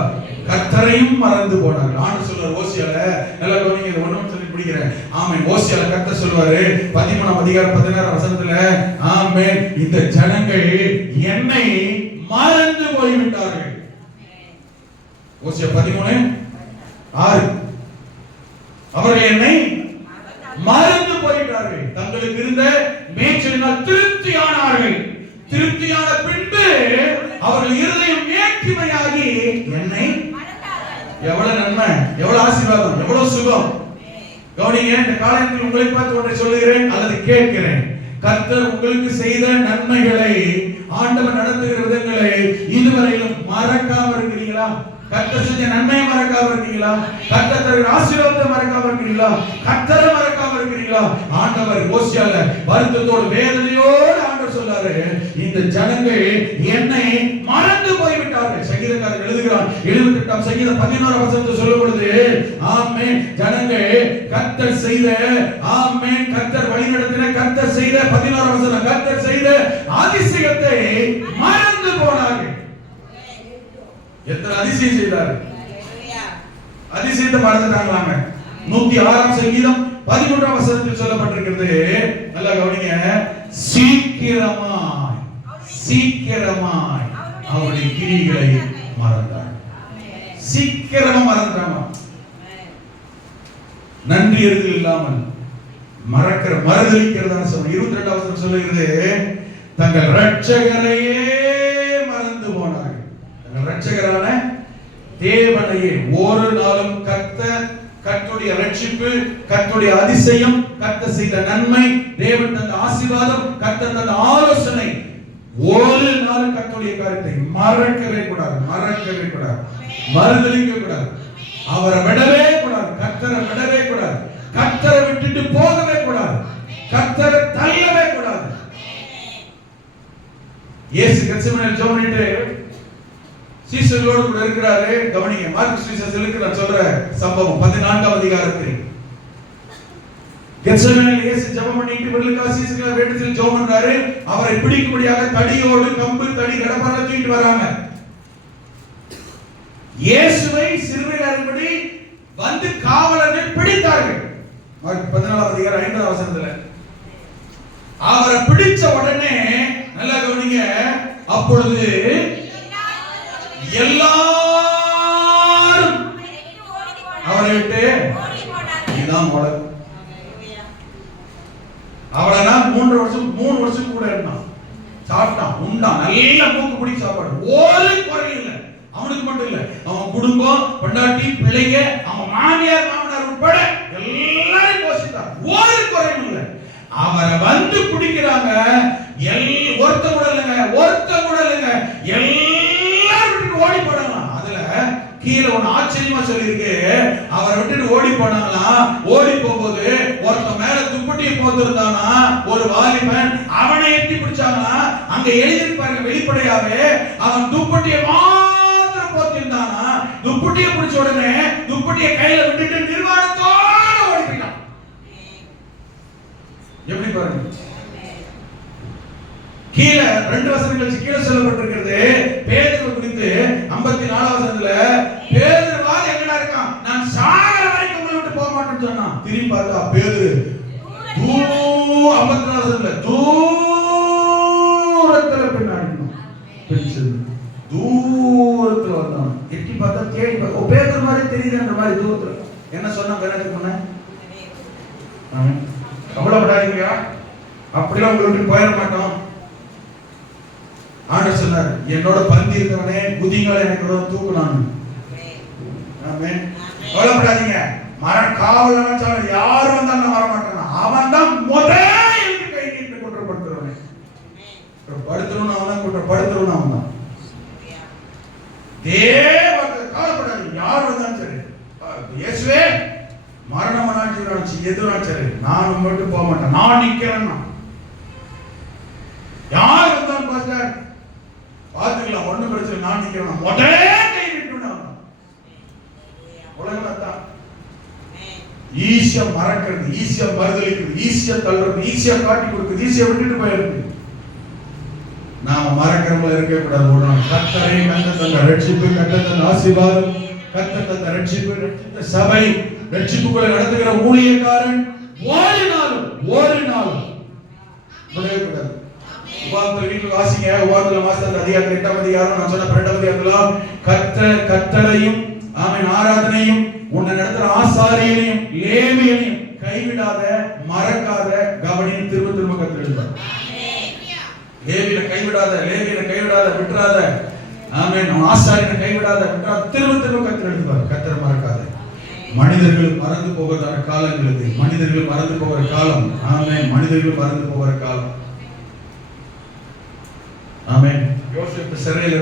கர்த்தரையும் மறந்து போனார்கள். ஆண்டவர் சொல்றார் ஓசியால, நல்லா கவனிங்க, ஒண்ணும் சொல்லி பிடிக்கிறேன். ஆமென். ஓசியால கர்த்தர் சொல்வாரு 13ஆம் அதிகாரம் 16ஆம் வசனத்துல, ஆமென், இந்த ஜனங்கள் என்னை மறந்து போய்விட்டார்கள். ஓசியா 13:6, அவர்கள் என்னை மறந்து போய்விட்டார்கள். தங்களுக்கு இருந்த மேய்ச்சலினால் திருப்தியானார்கள். திருப்தியான பின்பு அவர்கள் இருதயம் மேட்டிமையாகி என்னை, எவ்வளவு நன்மை, எவ்வளவு ஆசீர்வாதம், எவ்வளவு சுகம். கவனிங்க, இந்த காலத்தில் உங்களை பார்த்து ஒன்றை சொல்லுகிறேன் அல்லது கேட்கிறேன். கர்த்தர் உங்களுக்கு செய்த நன்மைகளை, ஆண்டவர் நடத்துகிற விதங்களை இதுவரையிலும் மறக்காம இருக்கிறீங்களா? கர்த்தர் செஞ்ச நன்மையை மறக்காம இருக்கீங்களா? கர்த்தர் தருகிற ஆசீர்வாதத்தை மறக்காம இருக்கீங்களா? கர்த்தரை மறக்காம இருக்கிறீங்களா? ஆண்டவர் ஓசியால வருத்தத்தோடு வேதனையோடு ஆண்டவர் சொல்றாரு, இந்த ஜனங்கள் என்னை மறந்து போய்விட்டார்கள். சங்கீதக்காரர் எழுதுகிறான் 78ஆம் சங்கீதம் 11ஆம் வசனத்தை சொல்லும் பொழுது, ஆமென், ஜனங்கள் கர்த்தர் செய்த, ஆமென், கர்த்தர் வழிநடத்தின, கர்த்தர் செய்த 11ஆம் வசனம், கர்த்தர் செய்த அதிசயத்தை மறந்து போனார்கள். எத்தனை அதிசயம் செய்தார்? அதிசயத்தை மறந்துட்டாங்களாங்க. 106ஆம் சங்கீதம் 13ஆம் வசனத்தில் சொல்லப்பட்டிருக்கிறது, நல்லா கவனிங்க, சீக்கிரமாய் சீக்கிரமாய் அவருடைய கிரிகளை மறந்தார். சீக்கிரமா மறந்துட்டாங்க. நன்றி அறிதல் இல்லாமல் மறக்கிற, மறுதலிக்கிறதான சொல்ல 22ஆம் வசனம் சொல்லுகிறது, தங்கள் இரட்சகரையே மறந்து போனார்கள். இரட்சகரான தேவனையே ஒரு நாளும் கர்த்தருடைய ரட்சிப்பு, கர்த்தருடைய அதிசயம், கர்த்தர் செய்த நன்மை, தேவன் தந்த ஆசீர்வாதம், கர்த்தர் தந்த ஆலோசனை, ஒரு நாள் கர்த்தருடைய காரியத்தை மறக்கவே கூடாது, மறக்கவே கூடாது, மறுதலிக்க கூடாது, அவரை விடவே கூடாது, கர்த்தரை விடவே கூடாது, கர்த்தரை விட்டுட்டு போகவே கூடாது, கர்த்தரை தள்ளவே கூடாது. இயேசு கெத்செமனேல் ஜெபம் பண்ணிட்டு சீசர்களோடு கூட இருக்கிறாரு. கவனிங்க, மார்க்கு சுவிசேஷத்தில் நான் சொல்ற சம்பவம் 14ஆம் அதிகாரத்தில் கெத்செமனேல் இயேசு ஜெபம் பண்ணிட்டு விடுதலைக்காக சீசர்கள் வேண்டத்தில் ஜெபம் பண்றாரு. அவரை பிடிக்கும்படியாக தடியோடு, கம்பு, தடி, கடப்பார தூக்கிட்டு வராங்க. இயேசுவை சிலுவையில் அறையும்படி வந்து காவலர்கள் பிடித்தார்கள். மார்க் 14ஆம் அதிகாரம் 5ஆம் வசனத்துல அவரை பிடிச்ச உடனே நல்லா கவனிங்க, அப்பொழுது எல்லாரும் அவரை விட்டு, இதுதான் முழக்கு. அவளை 3 வருஷம் கூட இருந்தான், சாப்பிட்டான், உண்டான், நல்ல மூக்கு பிடிக்க சாப்பாடு, ஒரு குறை இல்லை. அவனுக்கு மட்டும் இல்ல, அவன் குடும்பம், பொண்டாட்டி, பிள்ளைங்க, அவன் மாமியார் மாமனார் உட்பட எல்லாரும் போஷித்தான், ஒரு குறையும் இல்லை. அவரை வந்து பிடிக்கிறாங்க, ஒருத்த கூட இல்லைங்க, எல்லாரும் ஓடி போனாங்களாம். அதுல கீழே ஒண்ணு ஆச்சரியமா சொல்லிருக்கு, அவரை விட்டுட்டு ஓடி போனாங்களாம். ஓடி போகும்போது ஒருத்த மேல துப்பட்டியை போத்திருந்தானா ஒரு வாலிபன், அவனை எட்டி பிடிச்சாங்களா. அங்க எழுதிருப்பாங்க வெளிப்படையாவே, அவன் துப்பட்டியை மாத்திரம் போத்திருந்தானா. துப்பட்டியை பிடிச்ச உடனே துப்பட்டியை கையில விட்டுட்டு நிர்வாணத்தோட ஓடி போயிட்டான். எப்படி பாருங்க, கீழே 2 வசனங்கள் கழிச்சு கீழே சொல்லப்பட்டிருக்கிறது பேதுரு குறித்து 54 வசனத்துல பேதுரு வாது எங்கடா இருக்கான், நான் சாகர வரைக்கும் உங்களை விட்டு போக மாட்டேன்னு சொன்னான். திரும்பி பார்த்தா பேதுரு 54 வசனத்துல தூரத்துல பின்னாடி தூரத்துல வந்தான். எட்டி பார்த்தா தேடி பார்த்தா பேதுரு மாதிரி தெரியுதுன்ற மாதிரி தூரத்துல என்ன சொன்னா பேருக்கு முன்ன, கவலைப்படாதீங்க அப்படிலாம் உங்களை விட்டு போயிட மாட்டோம். ஆண்டவர் சொன்னார், என்னோட பந்தி இருக்கவனே குதிங்களை எனக்கு தூக்கணும். ஆமென். கவலைப்படாதீங்க, காவல் வச்சாலும் யாரும் வந்தாலும் வர மாட்டான். அவன் தான் முதல் கை நீட்டு குற்றப்படுத்துறவனே. படுத்துறவன் அவன் தான், குற்றப்படுத்துறவன் அவன் தான். கவலைப்படாதீங்க, யார் வந்தாலும் சரி, இயேசுவே மரணம் எதுவும் சரி, நான் மட்டும் போக மாட்டேன், நான் நிக்கிறேன். யார் வந்தாலும் பாஸ்டர் பாத்துக்கலாம், ஒண்ணும் பிரச்சனை, நான் நிக்கிறேன், முதல்ல கை விட்டுணும். உலகத்தான் ஈஸியா மறக்கிறது, ஈஸியா மறுதலிக்கிறது, ஈஸியா தள்ளுறது, ஈஸியா காட்டி கொடுக்குது, ஈஸியா விட்டுட்டு போயிருக்கு. நாம மறக்கிறவங்கள இருக்கவே கூடாது. கர்த்தரை கர்த்தர் ரட்சிப்பு, கர்த்தர் ஆசீர்வாதம், கர்த்தர் ரட்சிப்பு, ரட்சித்த சபை, ரட்சிப்புக்குள்ள நடத்துகிற ஊழியக்காரன் ஒரு நாளும் விடவே கூடாது. உபாகமத்தில் வீட்டில் வாசிங்க, உபாகமத்தில் வாசித்த அதிகாரம் 8ஆம் அதிகாரம் நான் சொன்ன 12ஆம் அதிகாரத்துல கர்த்தரையும் ஆமென் ஆராதனையும் உன்னை நடத்துற ஆசாரியனையும் லேவியனையும் கைவிடாத, மறக்காத, கவனின்னு திரும்ப திரும்ப கர்த்தர் எழுதுறார். லேவியனை கைவிடாத, விட்டுறாத. ஆமென். ஆசாரியனை கைவிடாத, விட்டுறாத, திரும்ப திரும்ப கர்த்தர் எழுதுவார். கர்த்தரை மறக்காத. மனிதர்கள் மறந்து போகிறதான காலங்கள் இது. மனிதர்கள் மறந்து போகிற காலம். ஆமென். மனிதர்கள் மறந்து போகிற காலம். ஆமென். யோசேப்பு சிறையில்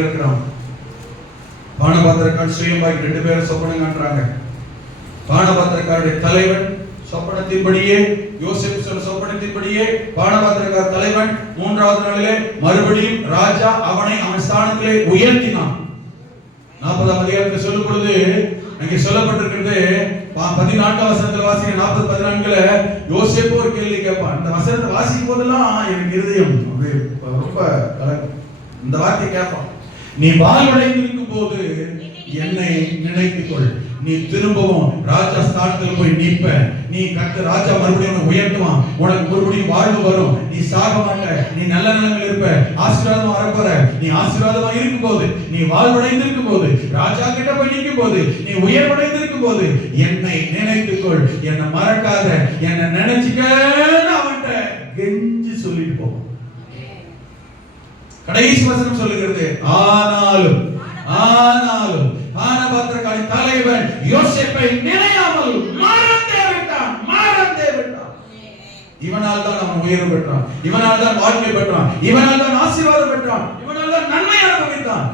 இருக்கிறான். பானபாத்திரக்காரன் சுயமாய் 2 பேரும் சொப்பனம் காண்றாங்க. பானபாத்திரக்காரருடைய தலைவன் சொப்பனத்தின்படியே, யோசேப்பு சொன்ன சொப்பனத்தின்படியே பானபாத்திரக்கார தலைவன் 3வது நாளிலே மறுபடியும் ராஜா அவனை அவன் ஸ்தானத்திலே உயர்த்தினான். 40ஆம் அதிகாரத்தில் சொல்லும் பொழுது அங்கே சொல்லப்பட்டிருக்கிறது 14ஆம் வசனத்துல வாசிங்க. 40:14ல யோசேப்பு ஒரு கேள்வி கேட்பான். இந்த வசனத்தை வாசிக்கும் போதெல்லாம் எனக்கு இருதயம் ரொம்ப இந்த வார்த்தை கேட்பான். நீ வாழ்வடைந்திருக்கும் போது என்னை நினைத்துக்கொள், நீ திரும்பவும் ராஜா ஸ்தானத்தில் போய் நிற்ப, நீ கர்த்தர் ராஜா மறுபடியும் உயர்த்துவான், உனக்கு மறுபடியும் வாழ்வு வரும், நீ சாக மாட்ட, நீ நல்ல நிலைமையில் இருப்ப, ஆசீர்வாதமா வரப்போற. நீ ஆசீர்வாதமா இருக்கும் போது, நீ வாழ்வடைந்திருக்கும் போது, ராஜா கிட்ட போய் நிற்கும் போது, நீ உயர்வடைந்திருக்கும் போது என்னை நினைத்துக்கொள், என்னை மறக்காத, என்னை நினைச்சுக்கன்னு அவன்கிட்ட கெஞ்சி சொல்லிட்டு போ. கடைசி வசனம் சொல்லுகிறது, ஆனாலும் பானபாத்திரக்காரி தலைவன் யோசேப்பை நினையாமல் மறந்தே விட்டான். இவனால் தான் அவன் உயர்வு பெற்றான், இவனால் தான் வாழ்க்கை பெற்றான், இவனால் தான் ஆசீர்வாதம் பெற்றான், இவனால் தான் நன்மை அனுபவித்தான்.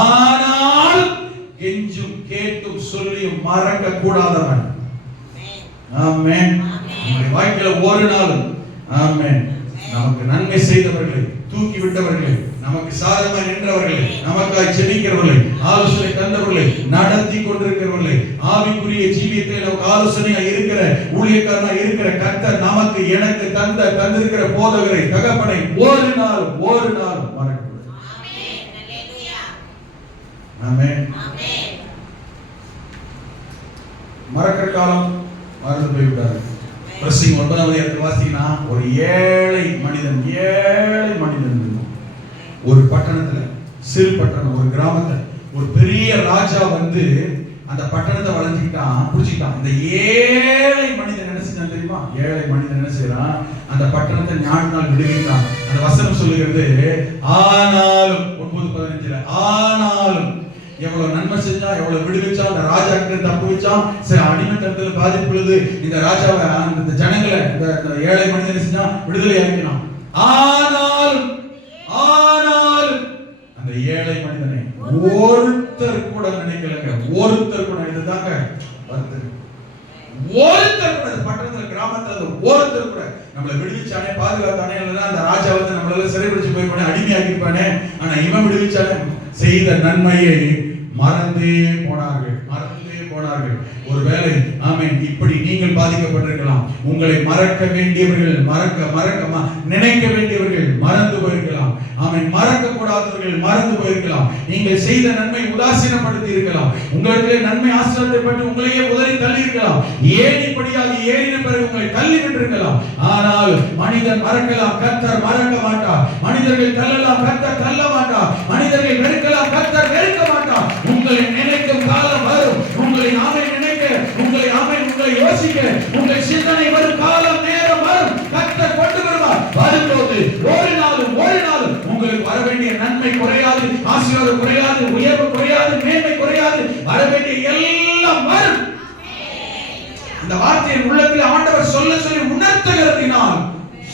ஆனால் கெஞ்சும் கேட்டும் சொல்லியும் மறக்க கூடாதவன். ஆமென். நம்முடைய வாழ்க்கையில ஒரு நாளும் ஆமென் நமக்கு நன்மை செய்தவர்களை, தூக்கி விட்டவர்களை, நமக்கு சாதகமாக நின்றவர்களை, நமக்காய் செபிக்கிறவர்களை, ஆலோசனை தந்தவர்களை, நடத்தி கொண்டிருக்கிறவர்களை, ஆவிக்குரிய ஜீவியத்தில் நமக்கு ஆலோசனையா இருக்கிற ஊழியக்காரனா இருக்கிற கர்த்தர் நமக்கு எனக்கு தந்திருக்கிற போதகரை, தகப்பனை ஒரு நாள் மறக்கக்கூடாது. ஆமென். மறக்கிற காலம் மறந்து போய்விட்டாரு. பிரசங்க 9ஆம் அதிகாரத்தில் வாசிங்கன்னா ஒரு ஏழை மனிதன் ஒரு பட்டணத்துல, சிறு பட்டணம், ஒரு கிராமத்துல ஒரு பெரிய ராஜா வந்து அந்த பட்டணத்தை புடிச்சிட்டான். இந்த ஏழை மனிதன் என்ன செஞ்சான் தெரியுமா? ஏழை மனிதன் என்ன செய்யறான்? அந்த பட்டணத்தை 4 நாள் விடுவித்தான். அந்த வசனம் சொல்லுகிறது, ஆனாலும் 9:15 ஆனாலும் எவ்வளவு நன்மை செஞ்சா, எவ்வளவு விடுவிச்சான், அந்த ராஜா கிட்ட தப்பு வச்சான், சரி அடிமைத்தனத்துல பாதிப்புள்ளது இந்த ராஜாவை, அந்த ஜனங்களை, இந்த ஏழை மனிதனை செஞ்சா விடுதலை ஆக்கினான். ஆனால் அந்த ஏழை மனிதனை ஒருத்தர் கூட நினைக்கலங்க, ஒருத்தர் கூட. இதுதாங்க ஒருத்தர் கூட பட்டணத்துல, கிராமத்துல ஒருத்தர் கூட நம்மளை விடுவிச்சானே, பாதுகாத்தானே, இல்லைன்னா அந்த ராஜா வந்து நம்மளால சிறைபிடிச்சு போயிருப்பானே, அடிமையாக்கிருப்பானே, ஆனா இவன் விடுவிச்சானே, செய்த நன்மையை மறந்தே போனார்கள். ஒருவேளை ஆமென். இப்படி நீங்கள் பாதிக்கப்பட்டிருக்கலாம். உங்களை மறக்க வேண்டியவர்கள் நினைக்க வேண்டியவர்கள் மறந்து போயிருக்கலாம். ஆமென். மறக்க கூடாதவர்கள் மறந்து போயிருக்கலாம். நீங்கள் செய்த நன்மை உதாசீனப்படுத்தி இருக்கலாம். உங்களுக்கு நன்மை ஆசீர்வாதப்பட்டு உங்களையே உதறி தள்ளி இருக்கலாம். ஏணிப்படியாக ஏறின பிறகு உங்களை தள்ளி விட்டிருக்கலாம். ஆனால் மனிதன் மறக்கலாம், கர்த்தர் மறக்க மாட்டார். மனிதர்கள் தள்ளலாம், கர்த்தர் தள்ள மாட்டார். மனிதர்கள் வெறுக்கலாம், கர்த்தர் வெறுக்க மாட்டார். உங்களை நினைக்கும் காலம் வரும். உங்களை நினைக்க, உங்களை யோசிக்க, உங்கள் சிந்தனை வரும் காலம், நேரம் வரும். கர்த்தர் கொண்டு வருவார். வரும்போது ஒரு நாளும் உங்களுக்கு வர வேண்டிய நன்மை குறையாது, ஆசீர்வாதம் குறையாது, உயர்வு குறையாது, மேன்மை குறையாது. வர வேண்டிய எல்லாம் வரும். இந்த வார்த்தையை உள்ளத்தில் ஆண்டவர் சொல்லி உணர்த்துகிறதினால்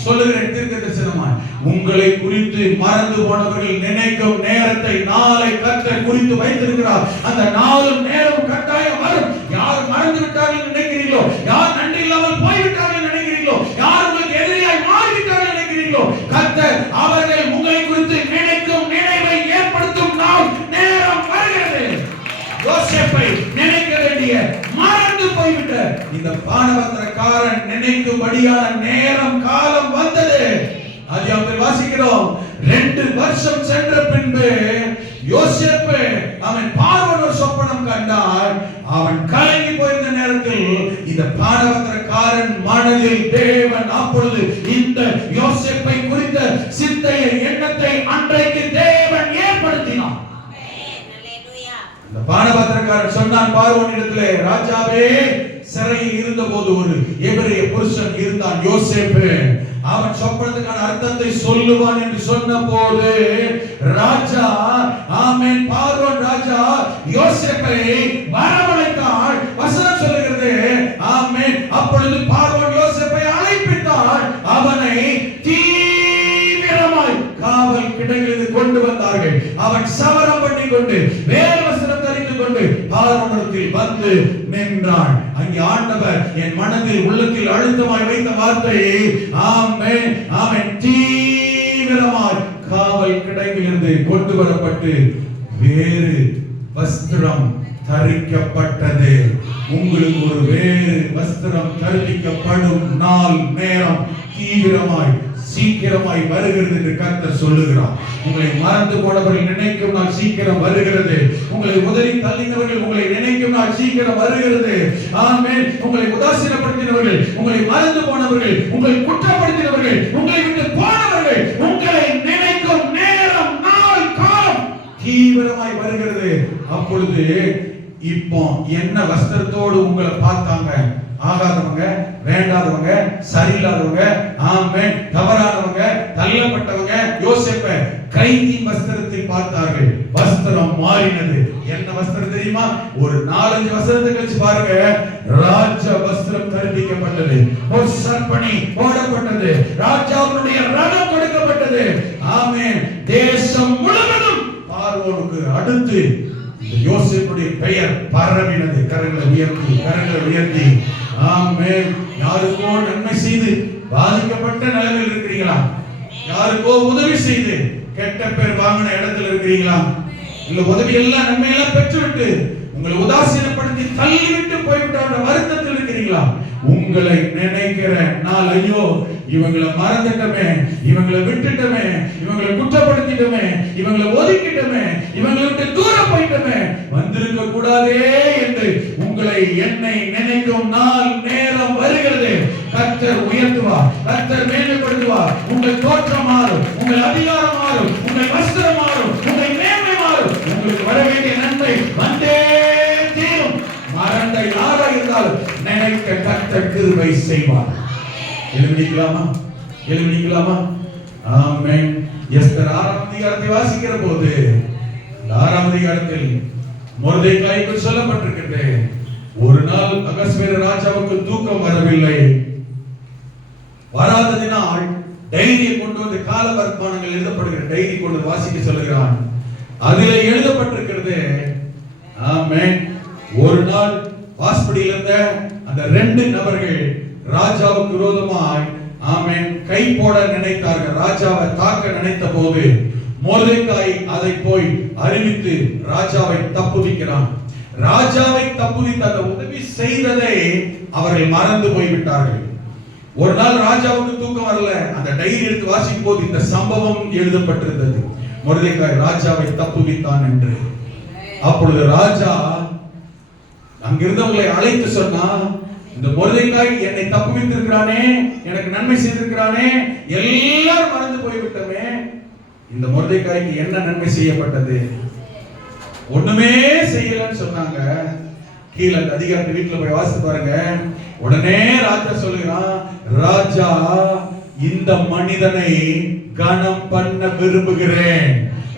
சொல்லுகிறேன் தீர்க்கதரிசனமாய். உங்களை குறித்து மறந்து போனவர்கள் நினைக்கும் நேரத்தை, நாளை கர்த்தர் குறித்து வைத்திருக்கிறார். அந்த நாளும் நேரம் கட்டாயம் வரும். யார் மறந்து விட்டார்கள் நினைக்கிறீர்களோ, யார் நன்றி இல்லாமல் போய்விட்டார்கள் நினைக்கிறீர்களோ, யார் உங்களுக்கு எதிரியாய் மாறிவிட்டார்கள் நினைக்கிறீர்களோ, கர்த்தர் அவர்கள் உங்களை குறித்து நினைக்கும் நினைவை ஏற்படுத்தும் நாள் நேரம் வருகிறது. யோசேப்பை நினைக்க வேண்டிய மறந்து போய்விட்ட இந்த பானபத்திரக்காரன் நினைக்கும்படியான நேரம் காலம் வந்தது. அதிகாரத்தில் வாசிக்கிறோம். 2 வருஷம் சென்ற பின்பு யோசேப்பு அவன் பார்வோன் ஒரு சொப்பனம் கண்டான். அவன் கலங்கி போயிருந்த நேரத்தில் இந்த பானபத்திரக்காரன் மனதில் தேவன் அப்பொழுது இந்த யோசேப்பை குறித்த சிந்தையை, எண்ணத்தை அன்றைக்கு தேவன் ஏற்படுத்தினார். இந்த பானபத்திரக்காரன் சொன்னான் பார்வோனிடத்திலே, ராஜாவே, சிறையில் இருந்தபோது ஒரு எபிரேய புருஷன் இருந்தான், யோசேப்பு. அவன் சொப்பனத்துக்கான அர்த்தத்தை சொல்லுவான் என்று சொன்னபோது ராஜா, ஆமென், பார்வோன் ராஜா யோசேப்பை வரவழைத்தான். வசனம் சொல்லுகிறது, ஆமென். அப்பொழுது பார்வோன் யோசேப்பை அழைப்பித்தான். அவனை தீவிரமாய் காவல் கிடங்கிலிருந்து கொண்டு வந்தார்கள். அவன் சவரம் பண்ணி கொண்டு வேறு வஸ்திரம் தரித்துக் கொண்டு பார்வோனிடத்தில் வந்து நின்றான். அங்கே ஆண்டவர் என் மனதில் உள்ளத்தில் அழுத்தமாய் வைத்த வார்த்தை, ஆமென், ஆமென், தீவிரமாய் காவல் கிடங்கிலிருந்து கொண்டு வரப்பட்டு வேறு வஸ்திரம் தரிக்கப்பட்டது. உங்களுக்கு ஒரு வேறு வஸ்திரம் தரிக்கப்படும் நாள், நேரம் தீவிரமாய் சீக்கிரமாய் வருகிறது என்று கர்த்தர் சொல்லுகிறார். உங்களை மறந்து போனவர்கள் நினைக்கும் நாள் சீக்கிரம் வருகிறது. உங்களை உதறி தள்ளினவர்கள் உங்களை நினைக்கும் நாள் சீக்கிரம் வருகிறது. ஆமென். உங்களை உதாசீனப்படுத்தினவர்கள், உங்களை மறந்து போனவர்கள், உங்களை குற்றப்படுத்தினவர்கள், உங்களை விட்டு போனவர்கள் உங்களை நினைக்கும் நேரம், நாள், காலம் தீவிரமாய் வருகிறது. அப்பொழுது இப்போ என்ன வஸ்திரத்தோடு உங்களை பார்த்தாங்க? ஆகாதவங்க, வேண்டாதவங்க, சரியில்லாதவங்க, ஆமென், தவறானவங்க, தள்ளப்பட்டவங்க யோசேப்பை கைதியின் வஸ்திரத்தில் பார்த்தார்கள். வஸ்திரம் மாறினது. என்ன வஸ்திரம் தெரியுமா? ஒரு 4-5 வஸ்திரத்தை கழிச்சு பாருங்க, ராஜ வஸ்திரம் தரிப்பிக்கப்பட்டது. ஒரு சர்ப்பணி போடப்பட்டது. ராஜாவுடைய ரதம் கொடுக்கப்பட்டது. ஆமென். தேசம் முழுவதும் பார்வோனுக்கு அடுத்து யோசேப்புடைய பெயர் பரவினது. கரங்களை உயர்த்தி ஆமென். யாருக்கோ நன்மை செய்து பாதிக்கப்பட்ட நிலைமையில் இருக்கிறீங்களா? யாருக்கோ உதவி செய்து கெட்ட பேர் வாங்கின இடத்துல இருக்கிறீங்களா? இல்ல உதவி எல்லாம் நன்மை எல்லாம் பெற்றுவிட்டு உங்களை உதாசீனப்படுத்தி தள்ளிவிட்டு போய்விட்ட வருத்தத்தில் இருக்கிறீங்களா? உங்களை நினைக்கிற நாள், ஐயோ இவங்களை மறந்துட்டமே, இவங்களை விட்டுட்டமே, இவங்களை குற்றப்படுத்திட்டமே, இவங்களை ஒதுக்கிட்டமே, இவங்களை விட்டு தூரம் போயிட்டமே, வந்திருக்க கூடாதே என்று உங்களை, என்னை நினைக்கும் நாள், நேரம் வருகிறது. கர்த்தர் உயர்த்துவார், கர்த்தர் மேன்மைப்படுத்துவார். உங்கள் தோற்றம் மாறும், உங்கள் அதிகாரம் மாறும், உங்கள் வஸ்திரம் மாறும், உங்கள் மேன்மை மாறும். உங்களுக்கு வர வேண்டிய நன்மை வந்தே தீரும். மறந்த யாரா இருந்தாலும் நினைக்க கர்த்தர் கிருபை செய்வார். எழுதிக்கலாமா? ஆமென். எஸ்தர் 6ஆம் அதிகாரத்தை வாசிக்கிற போது 6ஆம் அதிகாரத்தில் மொர்தெகாய்க்கு சொல்லப்பட்டிருக்கிறது, ஒரு நாள் அகஸ்வேரு ராஜாவுக்கு தூக்கம் வரவில்லை. வராததினால் டைரியை கொண்டு வந்து, கால வர்த்தமானங்கள் எழுதப்படுகிற டைரி கொண்டு வாசிக்க சொல்லுகிறான். அதிலே எழுதப்பட்டிருக்கிறது, ஆமென், ஒரு நாள் வாசப்படியில் இருந்த அந்த 2 நபர்கள் ராஜாவுக்கு விரோதமாய், ஆமென், கை போட நினைத்தார்கள். ராஜாவை தாக்க நினைத்த போது மொர்தெகாய் அதை போய் அறிவித்து ராஜாவை தப்புவிக்கிறான். ராஜாவை தப்புவித்த அந்த உதவி செய்ததை அவர்கள் மறந்து போய்விட்டார்கள். ஒரு நாள் ராஜாவுக்கு தூக்கம் வரல. அந்த டைரி எடுத்து வாசிக்கும் போது இந்த சம்பவம் எழுதப்பட்டிருந்தது. மொர்தெகாய் ராஜாவை தப்புவித்தான் என்று. அப்பொழுது ராஜா அங்கிருந்தவங்களை அழைத்து சொன்னா, இந்த மொர்தெகாய் என்னை தப்புவித்திருக்கிறானே, எனக்கு நன்மை செய்திருக்கிறானே, எல்லாரும் மறந்து போய்விட்டமே. இந்த மொர்தெகாய்க்கு என்ன நன்மை செய்யப்பட்டது? ஒண்ணுமே செய்யலன்னு சொன்னாங்க. கீழே அதிகாரி வீட்டுல போய் வாசித்து பாருங்க. உடனே ராஜா சொல்லுகிறான், ராஜா இந்த மனிதனை கனம் பண்ண விரும்புகிறேன்.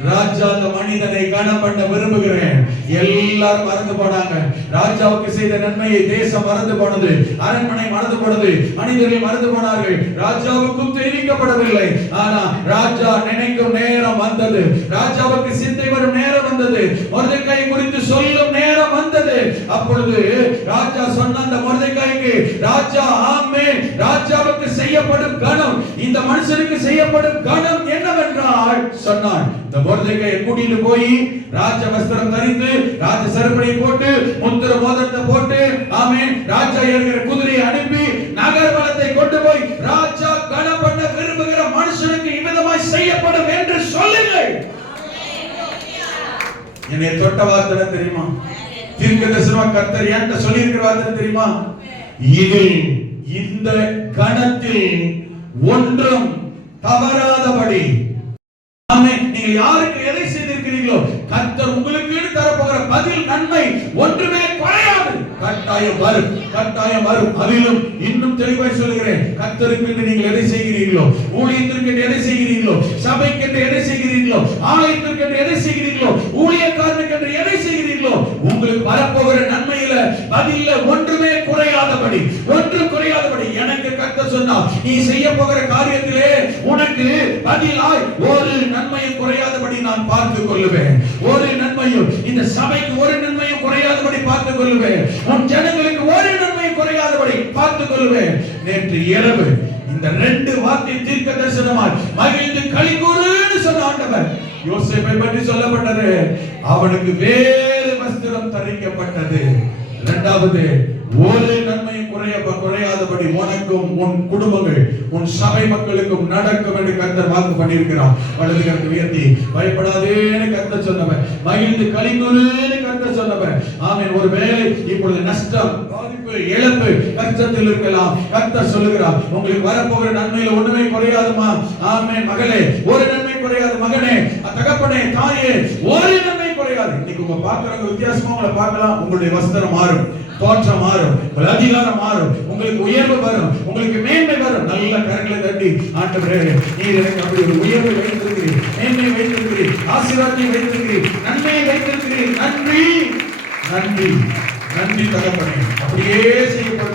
ராஜா அந்த மனிதனை கனம் பண்ண விரும்புகிறேன். எல்லாரும் மறந்து போனாங்க. ராஜாவுக்கு செய்த நன்மையை தேசம் மறந்து போனது, அரண்மனை மறந்து போனது, மனிதர்கள் மறந்து போனார்கள். ராஜாவுக்கும் தெரிவிக்கப்படவில்லை. ஆனா ராஜா நினைக்கும் நேரம் வந்தது. ராஜாவுக்கு சிந்தை வரும் நேரம் வந்தது. மொர்தெகாய் குறித்து சொல்லும் நேரம் வந்தது. அப்பொழுது ராஜா சொன்ன அந்த மொர்தெகாய்க்கு, ராஜா ஆமென், ராஜாவுக்கு செய்யப்படும் கனம், இந்த மனுஷனுக்கு செய்யப்படும் கனம் என்னவென்றால் சொன்னான். இந்த மொர்தெகாயை கூட்டிட்டு போய் ராஜ வஸ்திரம் தரித்து, ராஜ சரப்பணி போட்டு, முத்திர மோதிரத்தை போட்டு, ஆமென், ராஜா ஏறுகிற குதிரையை அனுப்பி நகர்வலத்தை கொண்டு போய் ராஜா கனம் பண்ண விரும்புகிற மனுஷனுக்கு இவ்விதமாய் செய்யப்படும் என்று சொல்லுங்கள். என்னை தொட்ட வார்த்தை தெரியுமா? தீர்க்கதரிசனமா கர்த்தர் என்கிட்ட சொல்லி இருக்கிற வார்த்தை தெரியுமா? இதில் இந்த கணத்தில் ஒன்றும் தவறாதபடி, நீங்க யாருக்கு எதை செய்திருக்கிறீர்களோ கர்த்தர் உங்களுக்கு தரப்போகிற பதில் நன்மை ஒன்றுமே குறையாது. கட்டாயம் வரும், கட்டாயம் வரும். அதிலும் இன்னும் தெளிவாய் சொல்கிறேன், கர்த்தருக்கு நீங்கள் எதை செய்கிறீர்களோ, ஊழியத்திற்கு எதை செய்கிறீர்களோ, சபைக்கு எதை செய்கிறீர்களோ, ஆலயத்திற்கு எதை செய்கிறீர்களோ, ஊழியக்காரனுக்கு எதை செய்கிறீர்களோ, உங்களுக்கு வரப்போகிற நன்மையில பதில்ல ஒன்றுமே குறையாதபடி, ஒன்று குறையாதபடி எனக்கு கர்த்தர் சொன்னார், நீ செய்ய போகிற காரியத்திலே உனக்கு பதிலாய் ஒரு நன்மையும் குறையாதபடி நான் பார்த்துக் கொள்ளுவேன். ஒரு நன்மையும் இந்த சபைக்கு ஒரு நன்மையும் குறையாதபடி பார்த்துக் கொள்ளுவேன். உன் ஜனங்களுக்கு ஒரு நன்மையும் குறையாதபடி பார்த்துக் கொள்ளுவேன். நேற்று இரவு இந்த ரெண்டு வார்த்தை தீர்க்க தரிசனமாய் மகிழ்ந்து களிகூறுன்னு சொன்ன ஆண்டவர் யோசேப்பை பற்றி சொல்லப்பட்டது. அவனுக்கு வேறு வஸ்திரம் தரிக்கப்பட்டது. இரண்டாவது, ஒரு நன்மையும் குறையாதபடி உனக்கும் உன் குடும்பங்கள் உன் சபை மக்களுக்கும் நடக்கும் என்று கர்த்தர் வாக்கு பண்ணியிருக்கிறார். வலது கரத்தை உயர்த்தி பயப்படாதேன்னு கர்த்தர் சொன்னவர், மகிழ்ந்து களிகூறுன்னு கர்த்தர் சொன்னவர். ஆமென். ஒருவேளை இப்பொழுது நஷ்டம், பாதிப்பு, இழப்பு கஷ்டத்தில் இருக்கலாம். கர்த்தர் சொல்லுகிறார், உங்களுக்கு வரப்போகிற நன்மையில ஒண்ணுமே குறையாதுமா. ஆமென். மகளே, ஒரு நன்மை குறையாது. மகனே, தகப்பனே, தாயே, ஒரு நன்மை குறையாது. இன்னைக்கு உங்க பார்க்கறவங்க வித்தியாசமா உங்களை பார்க்கலாம். உங்களுடைய வஸ்திரம் மாறும், தோற்றம் மாறும், அதிகாரம் மாறும், உங்களுக்கு உயர்வு வரும், உங்களுக்கு மேன்மை வரும். நல்ல கரங்களை தட்டி, ஆண்டவரே நீர் எனக்கு அப்படி ஒரு உயர்வை வைத்திருக்கிறீர், மேன்மை வைத்திருக்கிறீர், ஆசீர்வாதத்தை வைத்திருக்கிறீர், நன்மையை வைத்திருக்கிறீர். நன்றி, நன்றி, நன்றி தகப்பனே. அப்படியே செய்யப்பட்ட